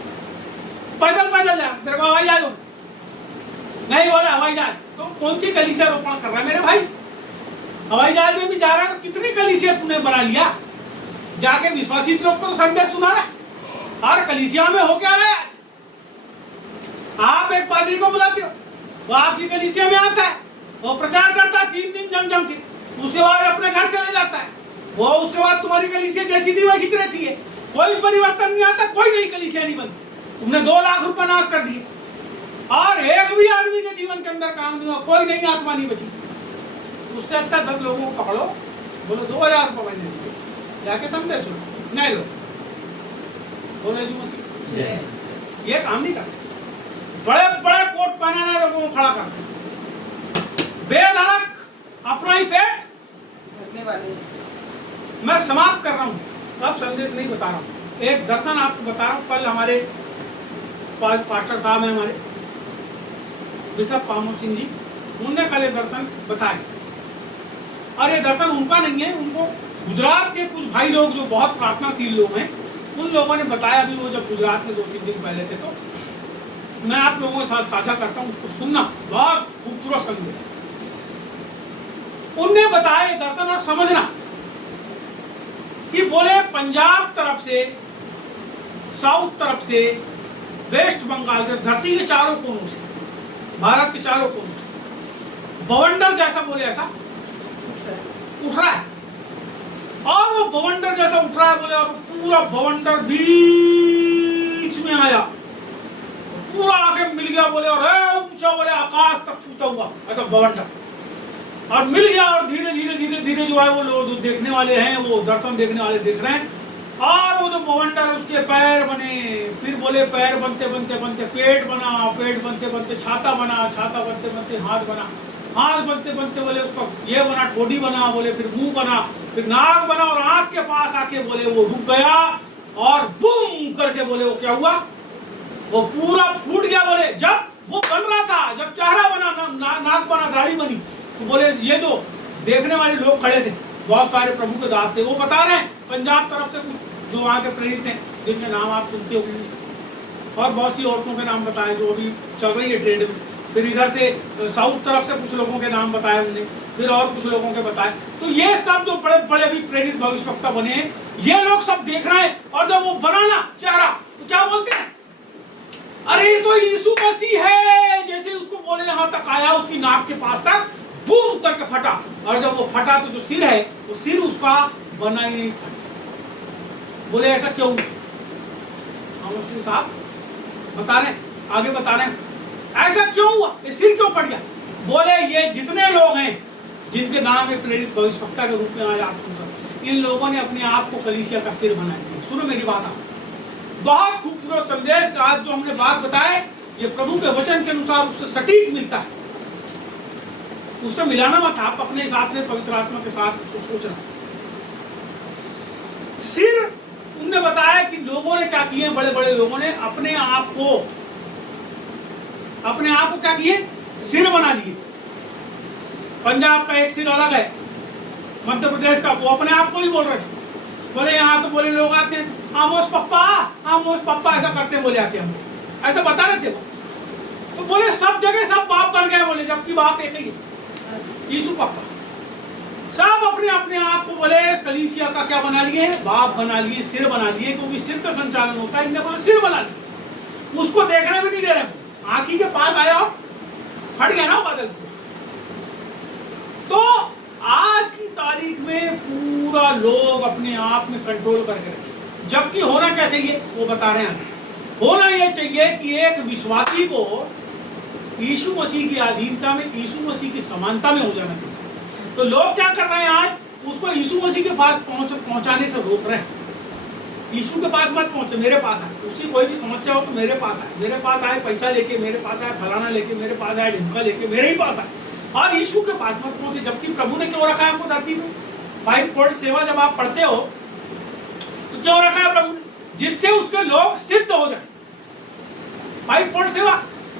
पैदल पैदल जा, तेरे को हवाई जहाज नहीं बोला हवाई जहाज, तो कौन सी कलीसिया रोपण कर रहा है मेरे भाई? हवाई जहाज में भी जा रहा है तो कितनी कलीसिया तूने बना लिया, जाके विश्वासी लोग को तो संदेश सुना रहा, और कलीसिया में हो क्या रहा है? आज आप एक पादरी को बुलाते हो, वो आपकी कलीसिया में आता है, वो प्रचार करता है 3 दिन जम जम के, उसके बाद अपने घर चले जाता है, वो उसके बाद तुम्हारी कलीसिया जैसी थी वैसी रहती है, कोई परिवर्तन नहीं आता, कोई नई कलीसिया नहीं बनती। तुमने 2 लाख रुपए नाश कर दिए और एक भी आदमी के जीवन के अंदर काम नहीं हुआ, कोई नई आत्मा नहीं बची। उससे अच्छा 10 लोगों को पकड़ो, बोलो 2000 रुपए महीने दीजिए, जाके संदेश सुनो, नहीं लो, बोलो यीशु मसीह। ये काम नहीं करते, बड़े बड़े कोट पहनाना लोगों को खड़ा करते, बेधड़क अपना ही पेट भरने वाले। मैं समाप्त कर रहा हूँ, अब संदेश नहीं बता रहा हूँ, एक दर्शन आपको बता रहा हूँ। कल हमारे पास्टर साहब हैं, हमारे बिशप पामो सिंह जी, उनने कल ये दर्शन बताए, और ये दर्शन उनका नहीं है, उनको गुजरात के कुछ भाई लोग जो बहुत प्रार्थनाशील लोग हैं, उन लोगों ने बताया। अभी वो जब गुजरात में 2-3 दिन पहले थे, तो मैं आप लोगों के साथ साझा करता हूँ, उसको सुनना, बहुत खूबसूरत संदेश उनने बताया दर्शन, और समझना कि बोले पंजाब तरफ से, साउथ तरफ से, वेस्ट बंगाल से, धरती के चारों कोनों से, भारत के चारों कोनों से बवंडर जैसा, बोले ऐसा उठ रहा है, और वो बवंडर जैसा उठ रहा है, बोले, और पूरा बवंडर बीच में आया, पूरा आगे मिल गया, बोले, और ऊंचा, बोले आकाश तक छूता हुआ ऐसा बवंडर, और मिल गया, और धीरे धीरे धीरे धीरे जो है वो लोग जो देखने वाले हैं, वो दर्शन देखने वाले देख रहे हैं, और वो जो बवंडर उसके पैर बने, फिर बोले पैर बनते बनते बनते पेट बना, पेट बनते बनते छाता बना, छाता बनते बनते हाथ बना, हाथ बनते बनते बोले उसका ये बना, ठोडी बना, बोले फिर मुंह बना, फिर नाक बना, और आंख के पास आके बोले वो रुक गया, और बूम करके बोले वो क्या हुआ, वो पूरा फूट गया। बोले जब वो बन रहा था, जब चेहरा बना, नाक बना, दाढ़ी बनी, तो बोले ये जो देखने वाले लोग खड़े थे, बहुत सारे प्रभु के दास थे, वो बता रहे हैं पंजाब तरफ से कुछ जो वहाँ के प्रेरित हैं, जिनके नाम आप सुनते हो, और बहुत सी औरतों के नाम बताए जो अभी चल रही है ट्रेंड में, फिर इधर से साउथ तरफ से कुछ लोगों के नाम बताए उन्होंने, फिर और कुछ लोगों के बताए। तो ये सब जो बड़े बड़े भी प्रेरित भविष्यवक्ता बने हैं, ये लोग सब देख रहे हैं, और जब वो बनाना चेहरा, तो क्या बोलते हैं, अरे तो यीशु मसीह है, जैसे उसको बोले यहाँ तक आया, उसकी नाक के पास तक बूम करके फटा, और जब वो फटा तो जो सिर है, वो सिर उसका बना ही नहीं फटा। बोले ऐसा क्यों? साहब बता रहे, आगे बता रहे, ऐसा क्यों हुआ, ये सिर क्यों फट गया? बोले ये जितने लोग हैं जिनके नाम है प्रेरित भविष्यवक्ता के रूप में आज आप सुन रहे, इन लोगों ने अपने आप को कलीसिया का सिर बना दिया। सुनो मेरी बात, आप बहुत खूबसूरत संदेश आज जो हमने बात बताए, ये प्रभु के वचन के अनुसार उससे सटीक मिलता है, उससे मिलाना मत, आप अपने हिसाब से पवित्र आत्मा के साथ उसको सोचना। सिर उनने बताया कि लोगों ने क्या किए, बड़े बड़े लोगों ने अपने आप को क्या किए, सिर बना लिए। पंजाब का एक सिर अलग है, मध्य प्रदेश का, वो अपने आप को ही बोल रहे थे, बोले यहाँ तो बोले लोग आते हैं आमोस पप्पा ऐसा करते, बोले आते हम ऐसा बता रहे थे वो, तो बोले सब जगह सब बाप बन गए, बोले जबकि बाप एक ही है, यीशु पप्पा। सब अपने अपने आप को बोले कलीसिया का क्या बना लिए, बाप बना लिए, सिर बना लिए, क्योंकि सिर से संचालन होता है, इनने सिर बना लिया। उसको देखने भी नहीं दे रहे, आंखी के पास आया और फट गया ना बादल। तो आज की तारीख में पूरा लोग अपने आप में कंट्रोल करके रखे, जबकि होना क्या चाहिए वो बता रहे हैं। होना यह चाहिए कि एक विश्वासी को यीशु मसीह की अधीनता में, यीशु मसीह की समानता में हो जाना चाहिए। तो लोग क्या कर रहे हैं, आज उसको यीशु मसीह के पास पहुंचाने से रोक रहे हैं। यीशु के पास मत पहुंचे, मेरे पास आए। उसकी कोई भी समस्या हो तो मेरे पास आए, मेरे पास आए पैसा लेके, मेरे पास आए फलाना लेके, मेरे पास आए ढिमका लेके, मेरे ही पास आए, और यीशु के पास मत पहुंचे। जबकि प्रभु ने क्यों रखा है आपको धरती में? 5 फोल्ड सेवा जब आप पढ़ते हो तो क्यों रखा है प्रभु ने? जिससे उसके लोग सिद्ध हो जाए। 5 फोल्ड सेवा,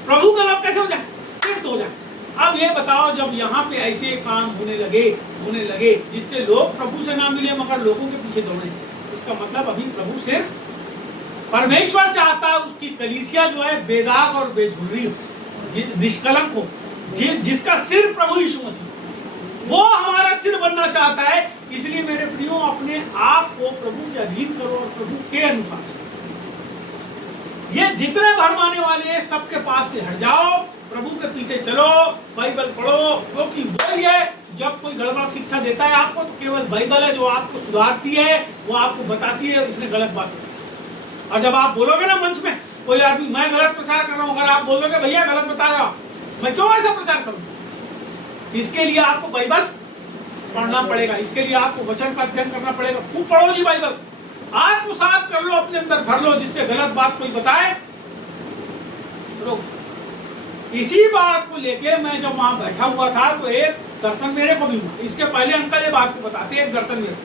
प्रभु के लोग कैसे हो जाए? सिद्ध हो जाए। अब ये बताओ, जब यहाँ पे ऐसे काम होने लगे जिससे लोग प्रभु से ना मिले मगर लोगों के पीछे दौड़े, इसका मतलब अभी प्रभु सिर्फ परमेश्वर चाहता है उसकी कलीसिया जो है बेदाग और बेझुर्री हो, निष्कलंक हो, जिसका सिर प्रभु यीशु मसीह, वो हमारा सिर बनना चाहता है। इसलिए मेरे प्रियो, अपने आप को प्रभु के अधीन करो और प्रभु के अनुसार चलो। ये जितने भरमाने वाले हैं सबके पास से हट जाओ, प्रभु के पीछे चलो, बाइबल पढ़ो, क्योंकि वही है जब कोई गड़बड़ शिक्षा देता है आपको तो केवल बाइबल है जो आपको सुधारती है, वो आपको बताती है इसने गलत बात बताई। और जब आप बोलोगे ना मंच में, कोई आदमी मैं गलत प्रचार कर रहा हूँ, अगर आप बोलोगे भैया गलत बता रहे हो, मैं क्यों ऐसा प्रचार करूँ? इसके लिए आपको बाइबल पढ़ना पड़ेगा, इसके लिए आपको वचन का अध्ययन करना पड़ेगा। खूब पढ़ो जी बाइबल, आत्मसात कर लो, अपने अंदर भर लो, जिससे गलत बात कोई बताए रोक। इसी बात को लेके मैं जब वहां बैठा हुआ था तो एक दर्शन मेरे को भी हुआ। इसके पहले अंकल ये बात को बताते, एक दर्शन मेरे,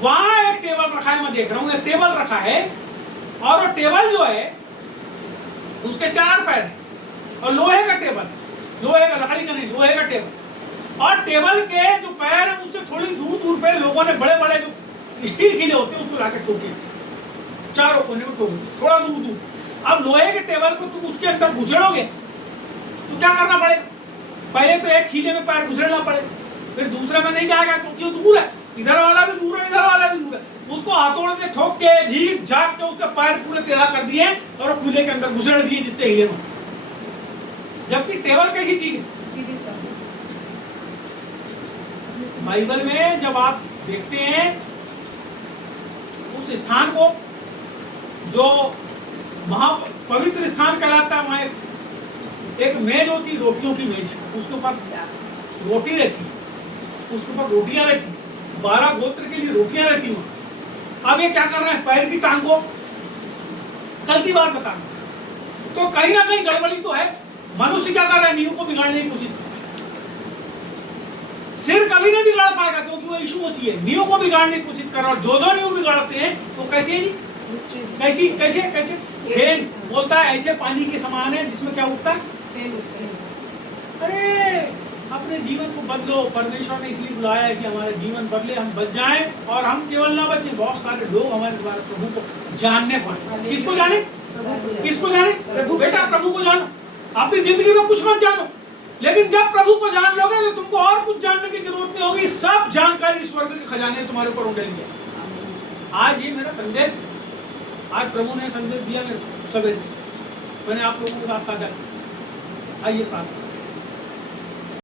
वहां एक टेबल रखा है, मैं देख रहा हूँ एक टेबल रखा है, और वो टेबल जो है उसके 4 पैर है, और लोहे का टेबल, लोहे का, लकड़ी का नहीं, लोहे का टेबल। और टेबल के जो पैर है उससे थोड़ी दूर पे लोगों ने बड़े बड़े जो स्टील खिले होते हैं उसको लाके ठोक दिया, चारों कोने में ठोक दिया, थोड़ा दूर। अब लोहे के टेबल को तुम उसके अंदर घुसेड़ोगे तो क्या करना पड़ेगा? पहले तो एक खीले में पैर घुसेड़ना पड़ेगा, फिर दूसरे में नहीं जाएगा क्योंकि वो दूर है, इधर वाला भी दूर है, इधर वाला भी दूर है। उसको हाथोड़े से ठोक के झीक झाक के उसके पैर पूरे टेढ़ा कर दिए और वो खुले के अंदर घुसेड़ दिए जिससे हिले में। जबकि टेबल कैसी चीज है? सीधी सा। बाइबल में जब आप देखते हैं उस स्थान को जो महापवित्र स्थान कहलाता है, वहां एक मेज होती, रोटियों की मेज, उसके ऊपर रोटी रहती, उसके ऊपर रोटियां रहती, 12 गोत्र के लिए रोटियां रहती वहां। अब ये क्या कर रहे हैं? पैर की टांग को, कल की बात बता, तो कहीं ना कहीं गड़बड़ी तो है। मनुष्य क्या कर रहा है? नींव को बिगाड़ने की कोशिश कर रहा है। सिर कभी नहीं बिगाड़ पाएगा क्योंकि वो यीशु मसीह है। नींव को बिगाड़ने की कोशिश कर रहा है, और जो नींव बिगाड़ते हैं वो कैसे नहीं, कैसी कैसे कैसे फेन बोलता है, ऐसे पानी के समान है जिसमें क्या उठता है। अरे अपने जीवन को बदलो, परमेश्वर ने इसलिए बुलाया है कि हमारा जीवन बदले, हम बच जाएं, और हम केवल ना बचे, बहुत सारे लोग हमारे द्वारा प्रभु को जानने पाए। किसको जाने? किसको जाने? प्रभु। बेटा प्रभु को जानो, अपनी जिंदगी में कुछ मत जानो, लेकिन जब प्रभु को जान लोगे तो तुमको और कुछ जानने की जरूरत नहीं होगी। सब जानकारी स्वर्ग के खजाने तुम्हारे ऊपर उड़ेंगे। आज ये मेरा संदेश है, आज प्रभु ने संदेश दिया मेरे को सवेरे, मैंने आप लोगों के साथ साझा किया। आइए प्रार्थना।